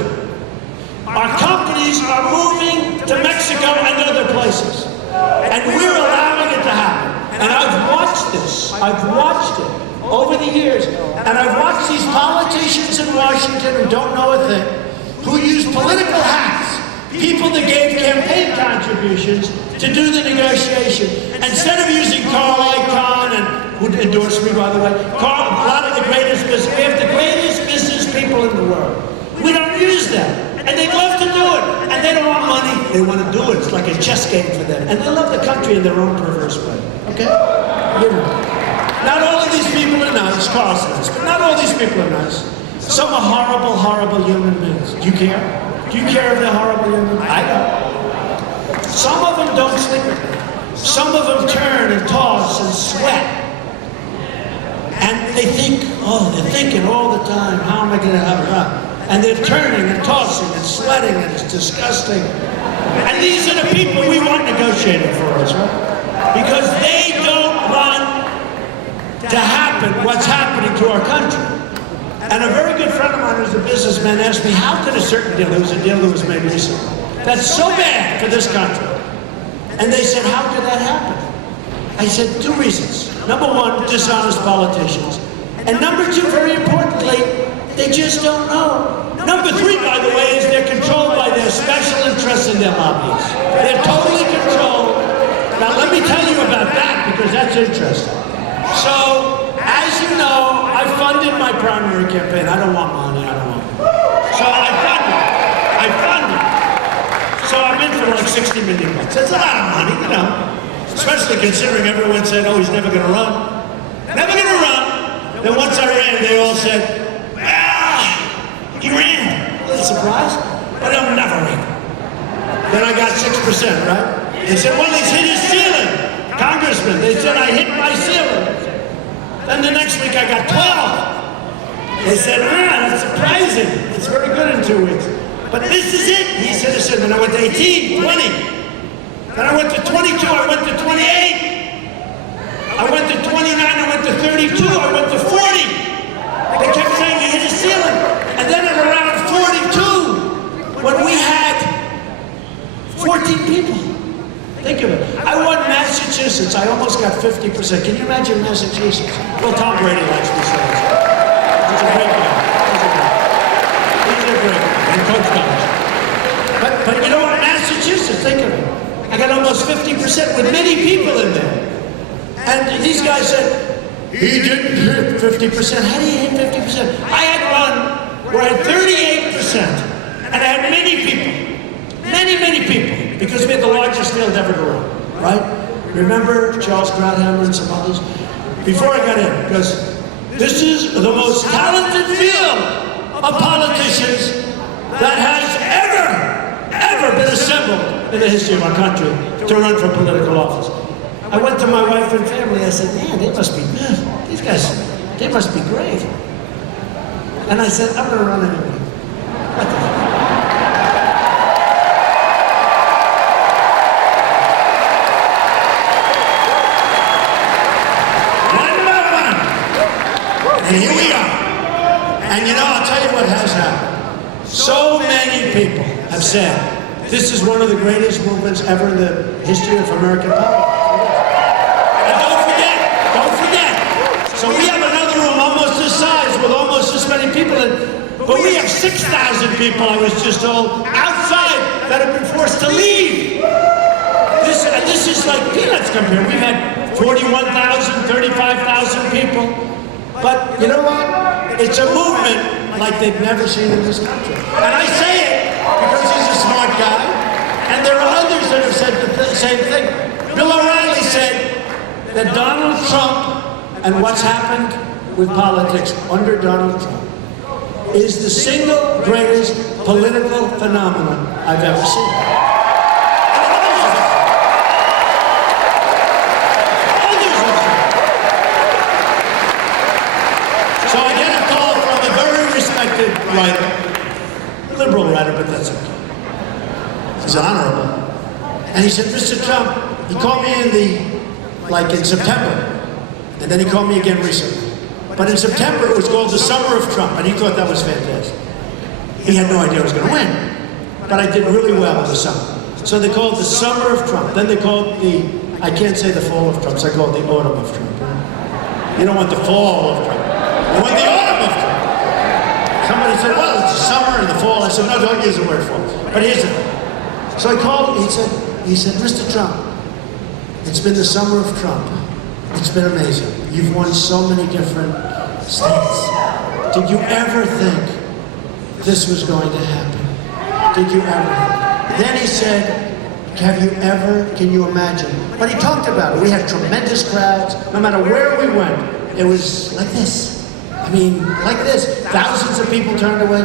Our companies are moving to Mexico and other places. And we're allowing it to happen. And I've watched this. I've watched it over the years. And I've watched these politicians in Washington who don't know a thing, who use political hacks, people that gave campaign contributions to do the negotiation. Instead of using Carl Icahn, and who endorsed me, by the way, Carl, a lot of the greatest business, we have the greatest business people in the world. We don't use them. And they'd love to do it. And they don't want money. They want to do it. It's like a chess game for them. And they love the country in their own perverse way. Okay? You know. Not all of these people are nice. Carl says, but not all these people are nice. Some are horrible human beings. Do you care? Do you care if they're horrible human beings? I don't. Some of them don't sleep with me. Some of them turn and toss and sweat. And they think, they're thinking all the time, how am I going to have it up? And they're turning and tossing and sweating, and it's disgusting. And these are the people we want negotiating for us, right? Because they don't want to happen what's happening to our country. And a very good friend of mine who's a businessman asked me, how could a certain deal, there was a deal that was made recently, that's so bad for this country. And they said, how could that happen? I said, two reasons. Number one, dishonest politicians. And number two, very importantly, they just don't know. Number three, by the way, is they're controlled by their special interests and their lobbies. They're totally controlled. Now, let me tell you about that, because that's interesting. So, as you know, I funded my primary campaign. I don't want money, So I funded. So I'm in for like $60 million. That's a lot of money, you know. Especially considering everyone said, he's never going to run. Never going to run. Then once I ran, they all said, he ran. A little surprised, but he'll never win. Then I got 6%, right? They said, he's hit his ceiling. Congressman, they said, I hit my ceiling. Then the next week I got 12. They said, that's surprising. It's very good in 2 weeks. But this is it. He said, then I went to 18, 20. Then I went to 22, I went to 28. I went to 29, I went to 32, I went to 40. They kept saying you hit the ceiling. And then at around 42, when we had 14 people. Think of it. I won Massachusetts. I almost got 50%. Can you imagine Massachusetts? Well, Tom Brady likes me so much. He's a great guy. He's a great guy. And Coach College. But you know what? Massachusetts, think of it. I got almost 50% with many people in there. And these guys said, he didn't hit 50%. How do you hit 50%? I had one where I had 38%. And I had many people, because we had the largest field ever to run, right? Remember Charles Krauthammer and some others? Before I got in, because this is the most talented field of politicians that has ever been assembled in the history of our country to run for political office. I went to my wife and family, I said, man, they must be good. These guys, they must be great. And I said, I'm gonna run anyway. What the heck? And here we are. And you know, I'll tell you what has happened. So many people have said, this is one of the greatest movements ever in the history of American politics. And don't forget. So we have another room almost this size with almost this many people in, but we have 6,000 people, I was just told, outside that have been forced to leave. This is like peanuts compared. We've had 41,000, 35,000 people. But you know what? It's a movement like they've never seen in this country. And I say it because he's a smart guy, and there are others that have said the same thing. Bill O'Reilly said that Donald Trump and what's happened with politics under Donald Trump is the single greatest political phenomenon I've ever seen. Writer, liberal writer, but that's okay. He's honorable. And he said, Mr. Trump, he called me in September, and then he called me again recently. But in September, it was called the Summer of Trump, and he thought that was fantastic. He had no idea I was going to win, but I did really well in the summer. So they called it the Summer of Trump. Then they called I can't say the Fall of Trump, so I call it the Autumn of Trump. You don't want the Fall of Trump. You want the Autumn of Trump. Somebody said, well, it's the summer and the fall. I said, no, don't use the word fall. But here's it. So I called him, he said, Mr. Trump, it's been the summer of Trump. It's been amazing. You've won so many different states. Did you ever think this was going to happen? Did you ever? Then he said, can you imagine? But he talked about it. We had tremendous crowds. No matter where we went, it was like this. I mean, like this. Thousands of people turned away.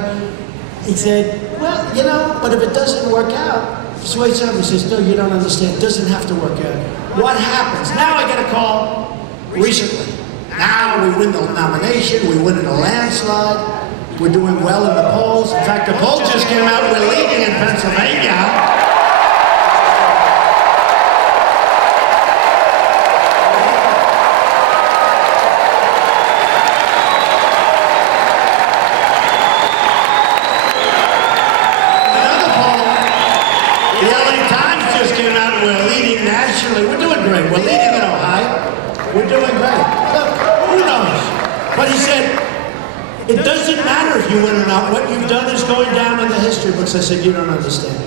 He said, well, you know, but if it doesn't work out, so he says, no, you don't understand. It doesn't have to work out. What happens? Now I get a call recently. Now we win the nomination. We win in a landslide. We're doing well in the polls. In fact, the poll just came out. We're leading in Pennsylvania. We're doing great. We're leading in Ohio. We're doing great. Look, who knows? But he said, it doesn't matter if you win or not. What you've done is going down in the history books. I said, you don't understand.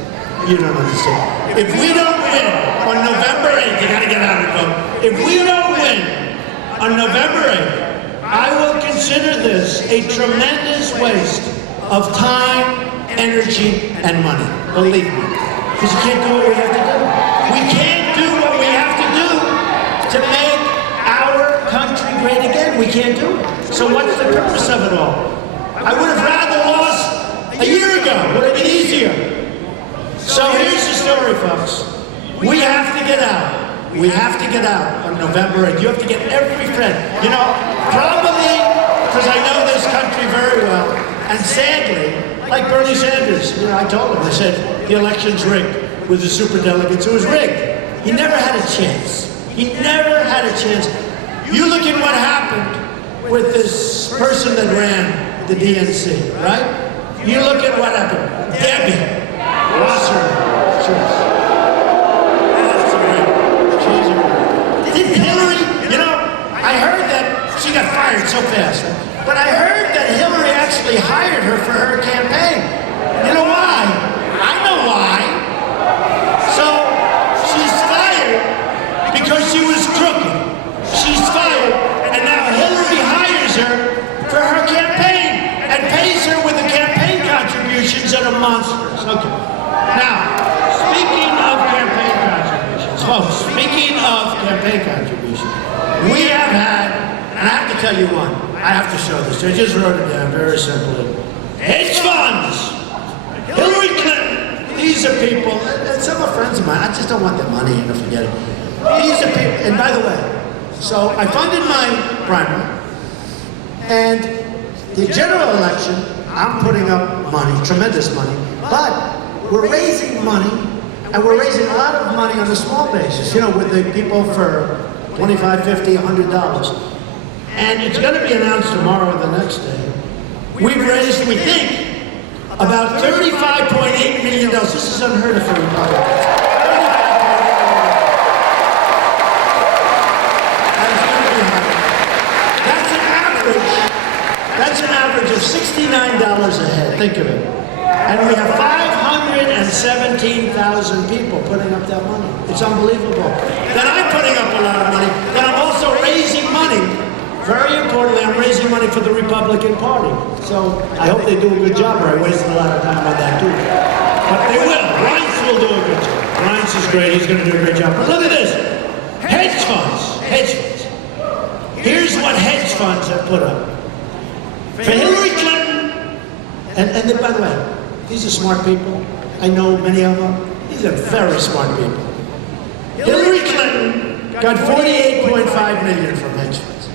You don't understand. If we don't win on November 8th, you got to get out and vote. If we don't win on November 8th, I will consider this a tremendous waste of time, energy, and money. Believe me. Because you can't do what we have to do. We can't do what we have to do to make our country great again. We can't do it. So what's the purpose of it all? I would have rather lost a year ago. Would have been easier. So here's the story, folks. We have to get out. We have to get out on November 8th. You have to get every friend. You know, probably because I know this country very well, and sadly, like Bernie Sanders, you know, I told him, I said, the election's rigged. With the superdelegates, it was rigged. He never had a chance. He never had a chance. You look at what happened with this person that ran the DNC, right? You look at what happened. Debbie Wasserman. Did Hillary, you know, I heard that she got fired so fast, but I heard that Hillary actually hired her for her campaign. You know why? I know why. Because she was crooked. She's fired, and now Hillary hires her for her campaign and pays her with the campaign contributions that are monstrous. Okay. Now, speaking of campaign contributions, folks, speaking of campaign contributions, we have had, and I have to tell you one, I have to show this. I just wrote it down very simply. Hedge funds, Hillary Clinton, these are people, and some are friends of mine, I just don't want their money, and forget it. These are people, and by the way, so I funded my primary, and the general election, I'm putting up money, tremendous money, but we're raising money, and we're raising a lot of money on a small basis, you know, with the people for $25, $50, $100. And it's going to be announced tomorrow or the next day. We've raised, we think, about $35.8 million. This is unheard of for Republicans. That's an average of $69 a head. Think of it. And we have 517,000 people putting up that money. It's unbelievable. Then I'm putting up a lot of money. Then I'm also raising money. Very importantly, I'm raising money for the Republican Party. So I hope they do a good job, or I wasted a lot of time on that too. But they will. Reince will do a good job. Reince is great. He's going to do a great job. But look at this. Hedge funds. Hedge funds. Here's what hedge funds have put up. For Hillary Clinton, and by the way, these are smart people. I know many of them. These are very smart people. Hillary Clinton got $48.5 million from hedge funds.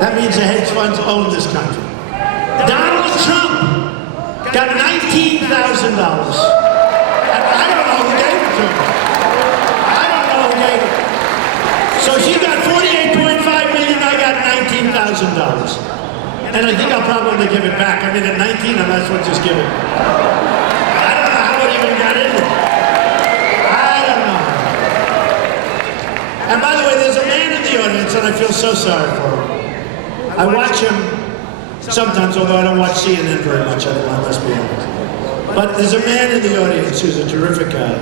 That means the hedge funds own this country. Donald Trump got $19,000. And I don't know who gave it to him. I don't know who gave it. So she got $48.5 million, I got $19,000. And I think I'll probably give it back. I mean, at 19, I might as well just give it. I don't know how it even got in there. I don't know. And by the way, there's a man in the audience, and I feel so sorry for him. I watch him sometimes, although I don't watch CNN very much anymore, let's be honest. But there's a man in the audience who's a terrific guy.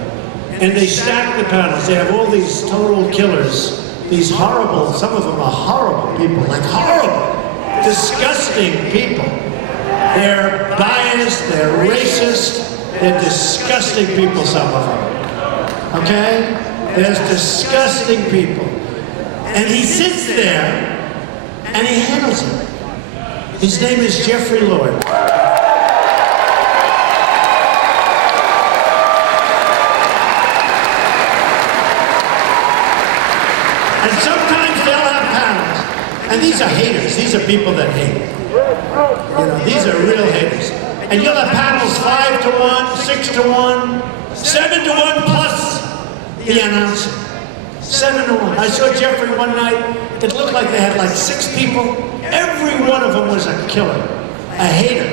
And they stack the panels. They have all these total killers, these horrible, some of them are horrible people, like horrible. Disgusting people. They're biased, they're racist, they're disgusting people, some of them. Okay? There's disgusting people. And he sits there and he handles it. His name is Jeffrey Lord. And sometimes they'll have panels. And these are haters. These are people that hate. You know, these are real haters. And you'll have panels 5 to 1, 6 to 1, 7 to 1 plus the announcer. 7 to 1. I saw Jeffrey one night. It looked like they had like 6 people. Every one of them was a killer, a hater.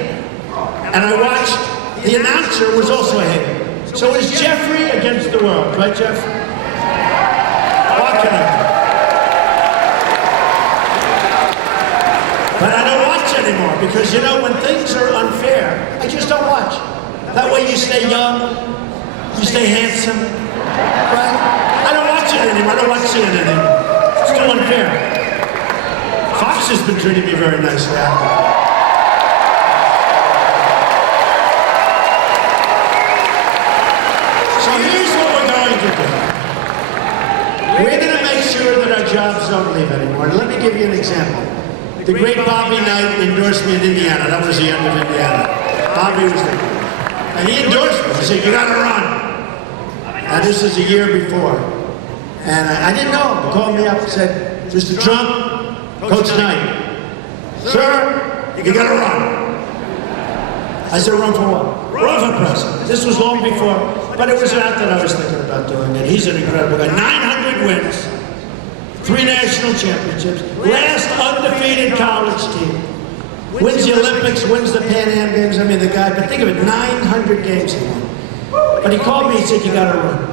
And I watched, the announcer was also a hater. So it's Jeffrey against the world, right, Jeff? What can I do? But I don't watch anymore because, you know, when things are unfair, I just don't watch. That way you stay young, you stay handsome, right? I don't watch it anymore. I don't watch CNN anymore. It's too unfair. Fox has been treating me very nicely. So here's what we're going to do. We're going to make sure that our jobs don't leave anymore. And let me give you an example. The great Bobby Knight endorsed me in Indiana. That was the end of Indiana. Bobby was there. And he endorsed me. He said, you got to run. And this is a year before. And I didn't know him. He called me up and said, Mr. Trump, Coach Knight, sir, you got to run. I said, run for what? Run for president. This was long before, but it was not that I was thinking about doing it. He's an incredible guy. 900 wins. 3 national championships, last undefeated college team, wins the Olympics, wins the Pan Am Games, I mean the guy, but think of it, 900 games he won. But he called me and said, you gotta run.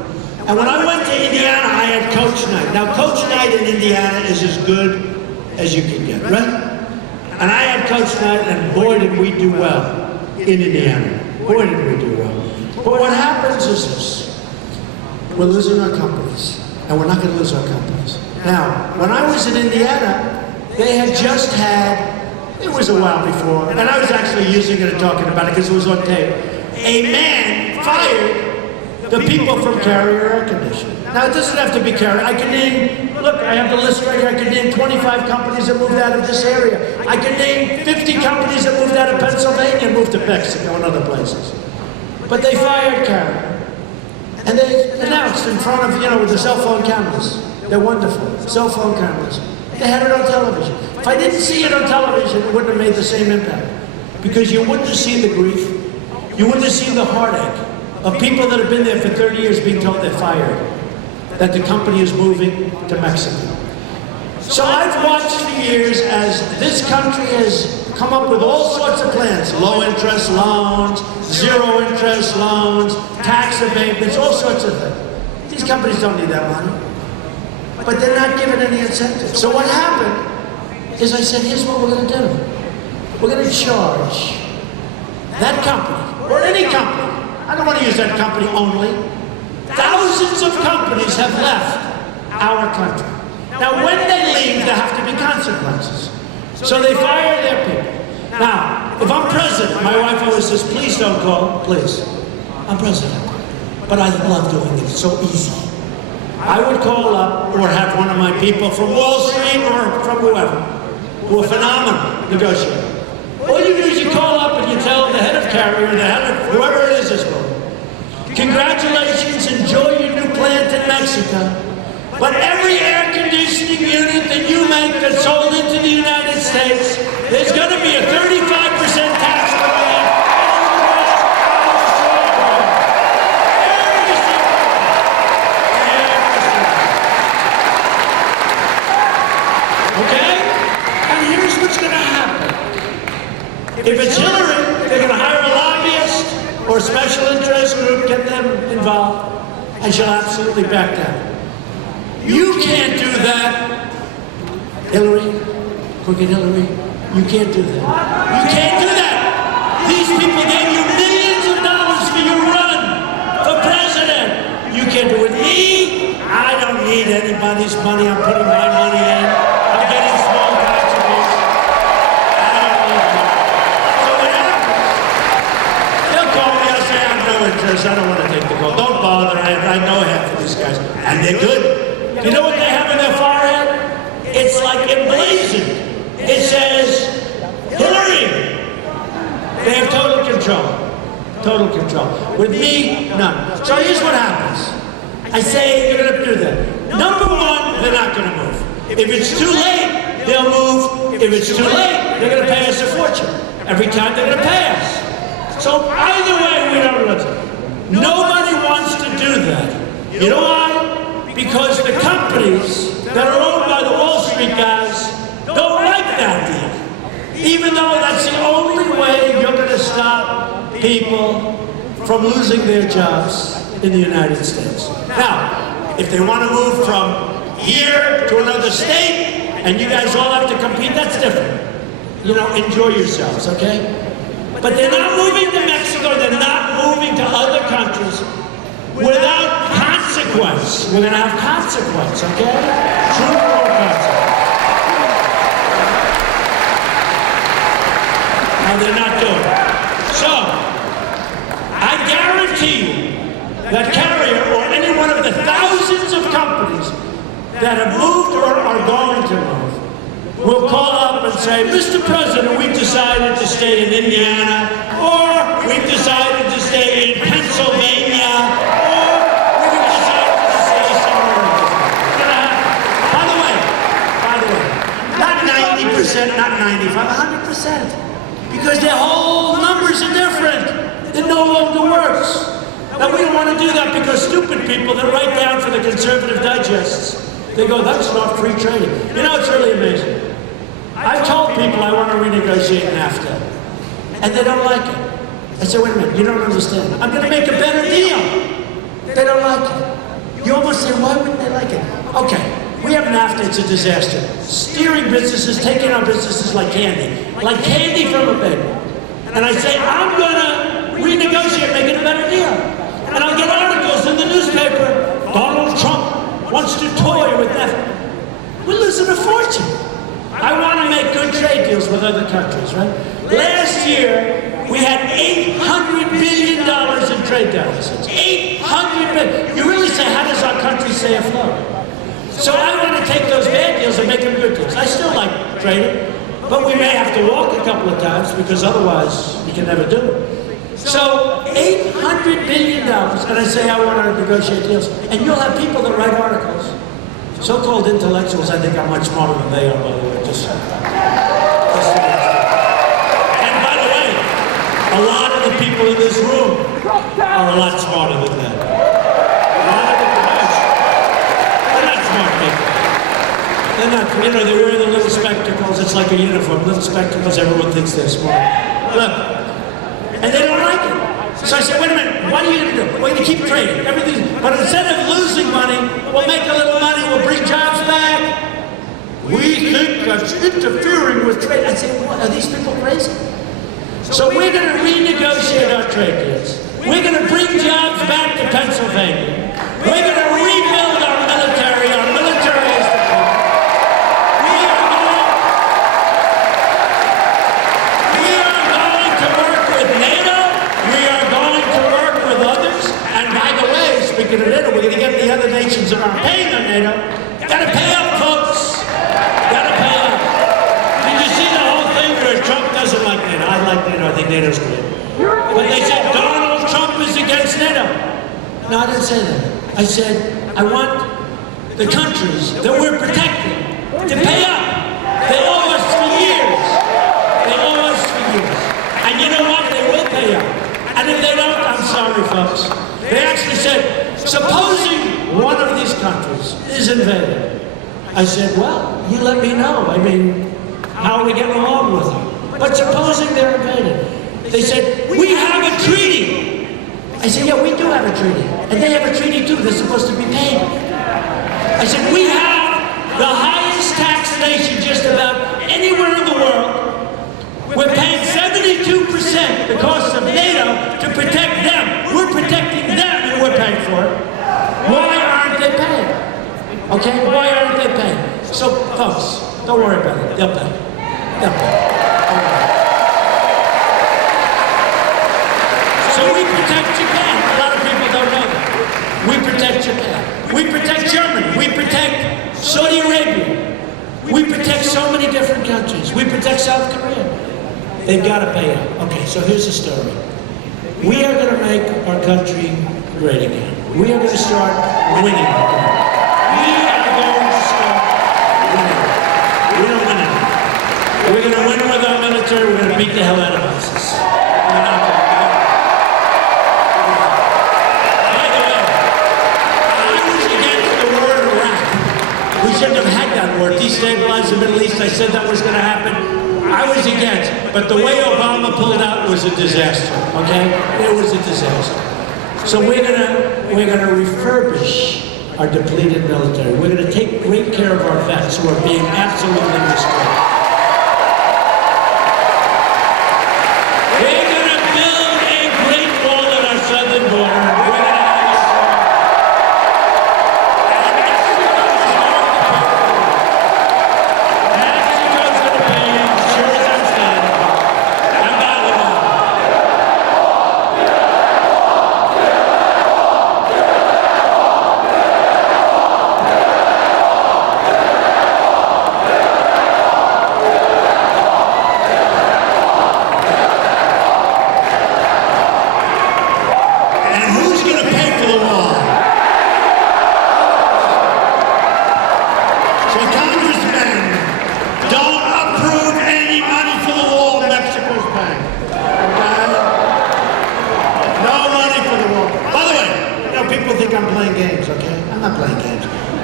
And when I went to Indiana, I had Coach Knight. Now Coach Knight in Indiana is as good as you can get, right? And I had Coach Knight, and boy did we do well in Indiana. Boy did we do well. But what happens is this, we're losing our companies, and we're not gonna lose our companies. Now, when I was in Indiana, they had just had, it was a while before, and I was actually using it and talking about it because it was on tape. A man fired the people from Carrier Air Conditioning. Now, it doesn't have to be carried. I can name, look, I have the list right here. I can name 25 companies that moved out of this area. I can name 50 companies that moved out of Pennsylvania and moved to Mexico and other places. But they fired Karen. And they announced in front of, with the cell phone cameras. They're wonderful. Cell phone cameras. They had it on television. If I didn't see it on television, it wouldn't have made the same impact. Because you wouldn't have seen the grief. You wouldn't have seen the heartache of people that have been there for 30 years being told they're fired. That the company is moving to Mexico. So I've watched for years as this country has come up with all sorts of plans. Low interest loans, zero interest loans, tax abatements, all sorts of things. These companies don't need that money. But they're not given any incentive. So what happened is I said, here's what we're going to do. We're going to charge that company, or any company, I don't want to use that company only, thousands of companies have left our country. Now, when they leave, there have to be consequences. So they fire their people. Now, if I'm president, my wife always says, please don't call, please. I'm president. But I love doing it. It's so easy. I would call up or have one of my people from Wall Street or from whoever, who are phenomenal negotiators. All you do is you call up and you tell the head of carrier, the head of whoever it is well, congratulations, enjoy your new plant in Mexico. But every air conditioning unit that you make that's sold into the United States, there's going to be a 35% tax on that. Okay? And here's what's going to happen. If it's Hillary, they're going to hire a lobbyist or a special interest group, get them involved, and she'll absolutely back down. You can't do that, Hillary, crooked Hillary. You can't do that. You can't do that. These people gave you millions of dollars for your run for president. You can't do it. Me, I don't need anybody's money. I'm putting my money in. I'm getting small contributions. I don't need that. So what happens? They'll call me. I'll say, I have no interest. I don't want to take the call. Don't bother. I know half of these guys. And they're good. You know what they have in their forehead? It's like emblazoned. It says, Hillary. They have total control. Total control. With me, none. So here's what happens. I say, you're going to do that. Number one, they're not going to move. If it's too late, they'll move. If it's too late, they're going to pay us a fortune. Every time they're going to pay us. So either way, we don't listen. Nobody wants to do that. You know why? Because the companies that are owned by the Wall Street guys don't like that deal. Even though that's the only way you're going to stop people from losing their jobs in the United States. Now, if they want to move from here to another state and you guys all have to compete, that's different. Enjoy yourselves, okay? But they're not moving to Mexico, they're not moving to other countries without consequence. We're going to have consequence, okay? True or consequence. Now they're not doing it. So, I guarantee you that Carrier or any one of the thousands of companies that have moved or are going to move will call up and say, Mr. President, we've decided to stay in Indiana, or we've decided to stay in Pennsylvania, not 95, 100%. Because their whole numbers are different. It no longer works. Now, we don't want to do that because stupid people that write down for the conservative digests, they go, that's not free trading. It's really amazing. I've told people I want to renegotiate NAFTA, and they don't like it. I said, wait a minute, you don't understand. I'm going to make a better deal. They don't like it. You almost say, why wouldn't they like it? Okay. We have NAFTA, it's a disaster. Steering businesses, taking our businesses like candy from a baby. And I say, I'm going to renegotiate, make it a better deal. And I'll get articles in the newspaper. Donald Trump wants to toy with NAFTA. We're losing a fortune. I want to make good trade deals with other countries, right? Last year, we had $800 billion in trade deficits. $800 billion. You really say, how does our country stay afloat? So I want to take those bad deals and make them good deals. I still like trading, but we may have to walk a couple of times because otherwise we can never do it. So $800 billion, and I say I want to negotiate deals, and you'll have people that write articles. So-called intellectuals, I think, are much smarter than they are, by the way. And by the way, a lot of the people in this room are a lot smarter than that. A lot of them are. They're not smart people. They're not, you know, they're wearing the little spectacles. It's like a uniform. Little spectacles, everyone thinks they're smart. Look, and they don't like it. So I said, wait a minute, what are you going to do? We're going to keep trading. Everything. But instead of losing money, we'll make a little money, we'll bring jobs back. We think that's interfering with trade. I said, what, are these people crazy? So we're going to renegotiate our trade deals. We're going to bring jobs back to Pennsylvania. We're going to rebuild our military. Our military is the key. We are going to work with NATO. We are going to work with others. And by the way, speaking of NATO, we're going to get the other nations that aren't paying on NATO. Got to pay up, folks. Got to pay up. Did you see the whole thing where Trump doesn't like NATO? I like NATO. I think NATO's great. But they said Donald Trump is against NATO. No, I didn't say that. I said I want the countries that we're protecting to pay up. They owe us for years. They owe us for years. And you know what? They will pay up. And if they don't, I'm sorry, folks. They actually said, supposing one of these countries is invaded. I said, well, you let me know. I mean, how are we getting along with them? But supposing they're invaded. They said, we have a treaty. I said, yeah, we do have a treaty. And they have a treaty too. They're supposed to be paid. I said, we have the highest tax nation just about anywhere in the world. We're paying 72% the cost of NATO to protect them. We're protecting them and we're paying for it. Why aren't they paying? Okay, why aren't they paying? So, folks, don't worry about it. They'll pay. They'll pay. So we protect Japan. A lot of people don't know that. We protect Japan. We protect Germany. We protect Saudi Arabia. We protect so many different countries. We protect South Korea. They've got to pay up. Okay, so here's the story. We are going to make our country great again. We are going to start winning. We are going to start winning. We don't win it. We're going to win with our military. We're going to beat the hell out of ISIS. We're not going to. By the way, I was against the war in Iraq. We shouldn't have had that war. Destabilize the Middle East. I said that was going to happen. I was against, but the way Obama pulled out was a disaster, okay? It was a disaster. So we're gonna refurbish our depleted military. We're gonna take great care of our vets who are being absolutely destroyed. We're gonna build a great wall at our southern border. We're gonna have a Mexico's gonna pay you.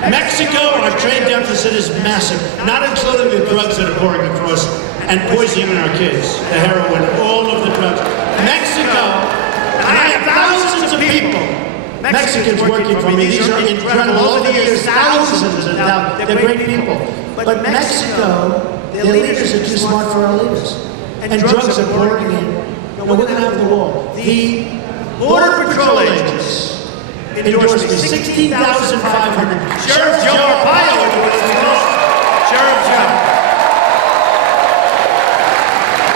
Mexico, our trade deficit is massive, not including the drugs that are pouring across and poisoning our kids, the heroin, all of the drugs. Mexico, and I have thousands of people, Mexicans working for me. These are incredible. Over the years, thousands of them. They're great people. But Mexico, their leaders are too smart for our leaders. And drugs are pouring in. We're going to have the wall. The Border Patrol agents endorsed me, 16,500. Sheriff Joe Arpaio endorsed Sheriff Joe.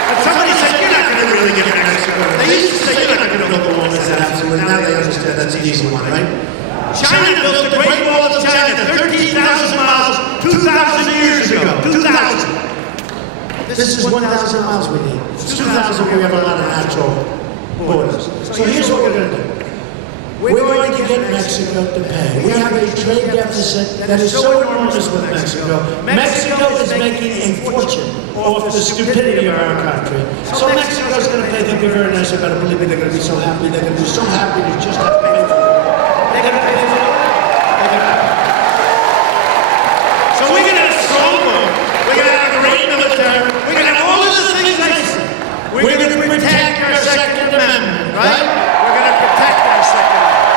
But somebody said, you're not going to really get to Mexico. They used to say, you're not going to build the wall. I said, absolutely. Now they understand that's an easy one, right? China This is 1,000 miles we need. It's 2,000 we have a lot of natural borders. So here's what we're going to do. We're going to get Mexico to pay. We have a trade deficit that is so enormous with Mexico. Mexico is making a fortune off the stupidity of our country. So Mexico's going to pay. They'll be very nice about it. Believe me, they're going to be so happy. They're going to be so happy to just have paid for it. They're going to pay for it. So we're going to have a strong boat. We're going to have a great military. We're going to have all of the things I said. We're going to protect our Second Amendment, right? We're going to protect our Second Amendment.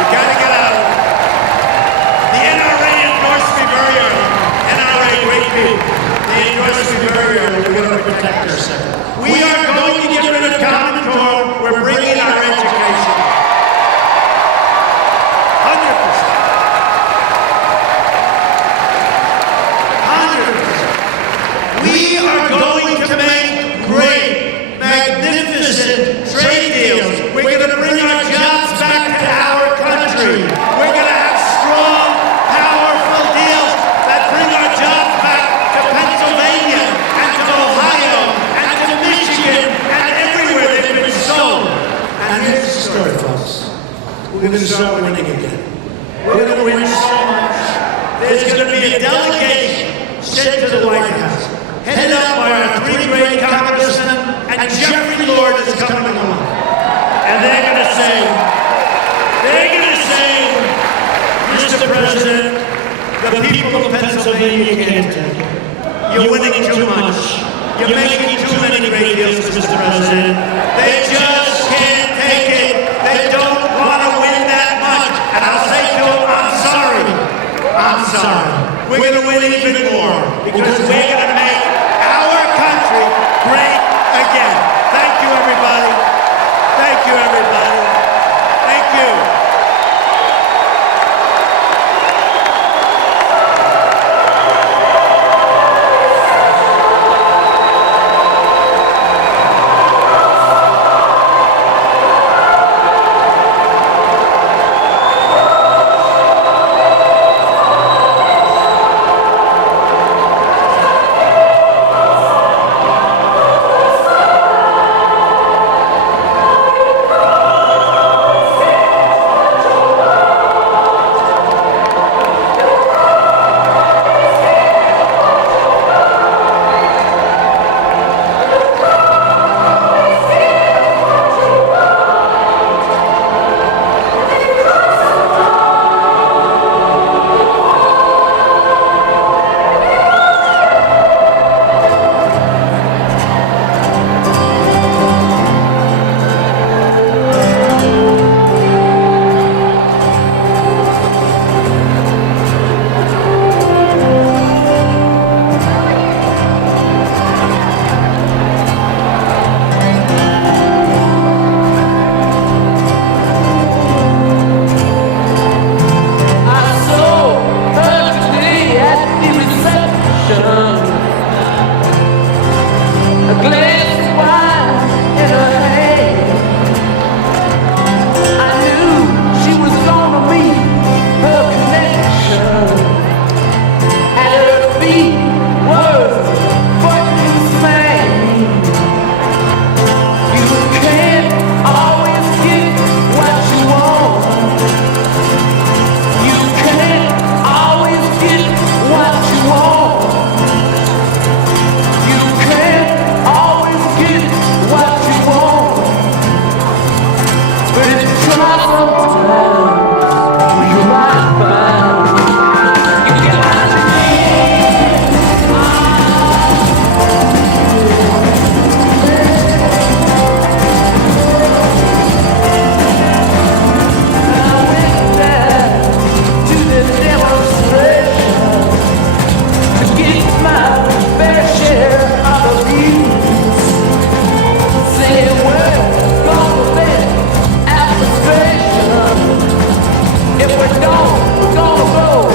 We got to get out of it. The NRA endorsed me very early. NRA, great people. They endorsed me very early. We're going to protect our Second. We are going to get rid of Common Core. We're bringing our education. 100%. 100%. We are going to make great, magnificent trade deals. We're going to bring our jobs back to our country. We're going to have strong, powerful deals that bring our jobs back to Pennsylvania and to Ohio and to Michigan and everywhere they've been sold. And here's the story, folks. We're going to start winning again. We're going to win so much. There's going to be a delegation sent to the White House, headed up by our three great congressmen, and Jeffrey Lord is coming along. And they're going to say, Mr. President, the people of Pennsylvania can't take it. You're winning too much. You're making too many great deals, Mr. President. They just can't take it. They don't want to win that much. And I'll say to them, I'm sorry. I'm sorry. We're going to win even more because we're going to make our country great again. Thank you, everybody. Thank you, everybody. Thank you. If we don't, we're gonna go.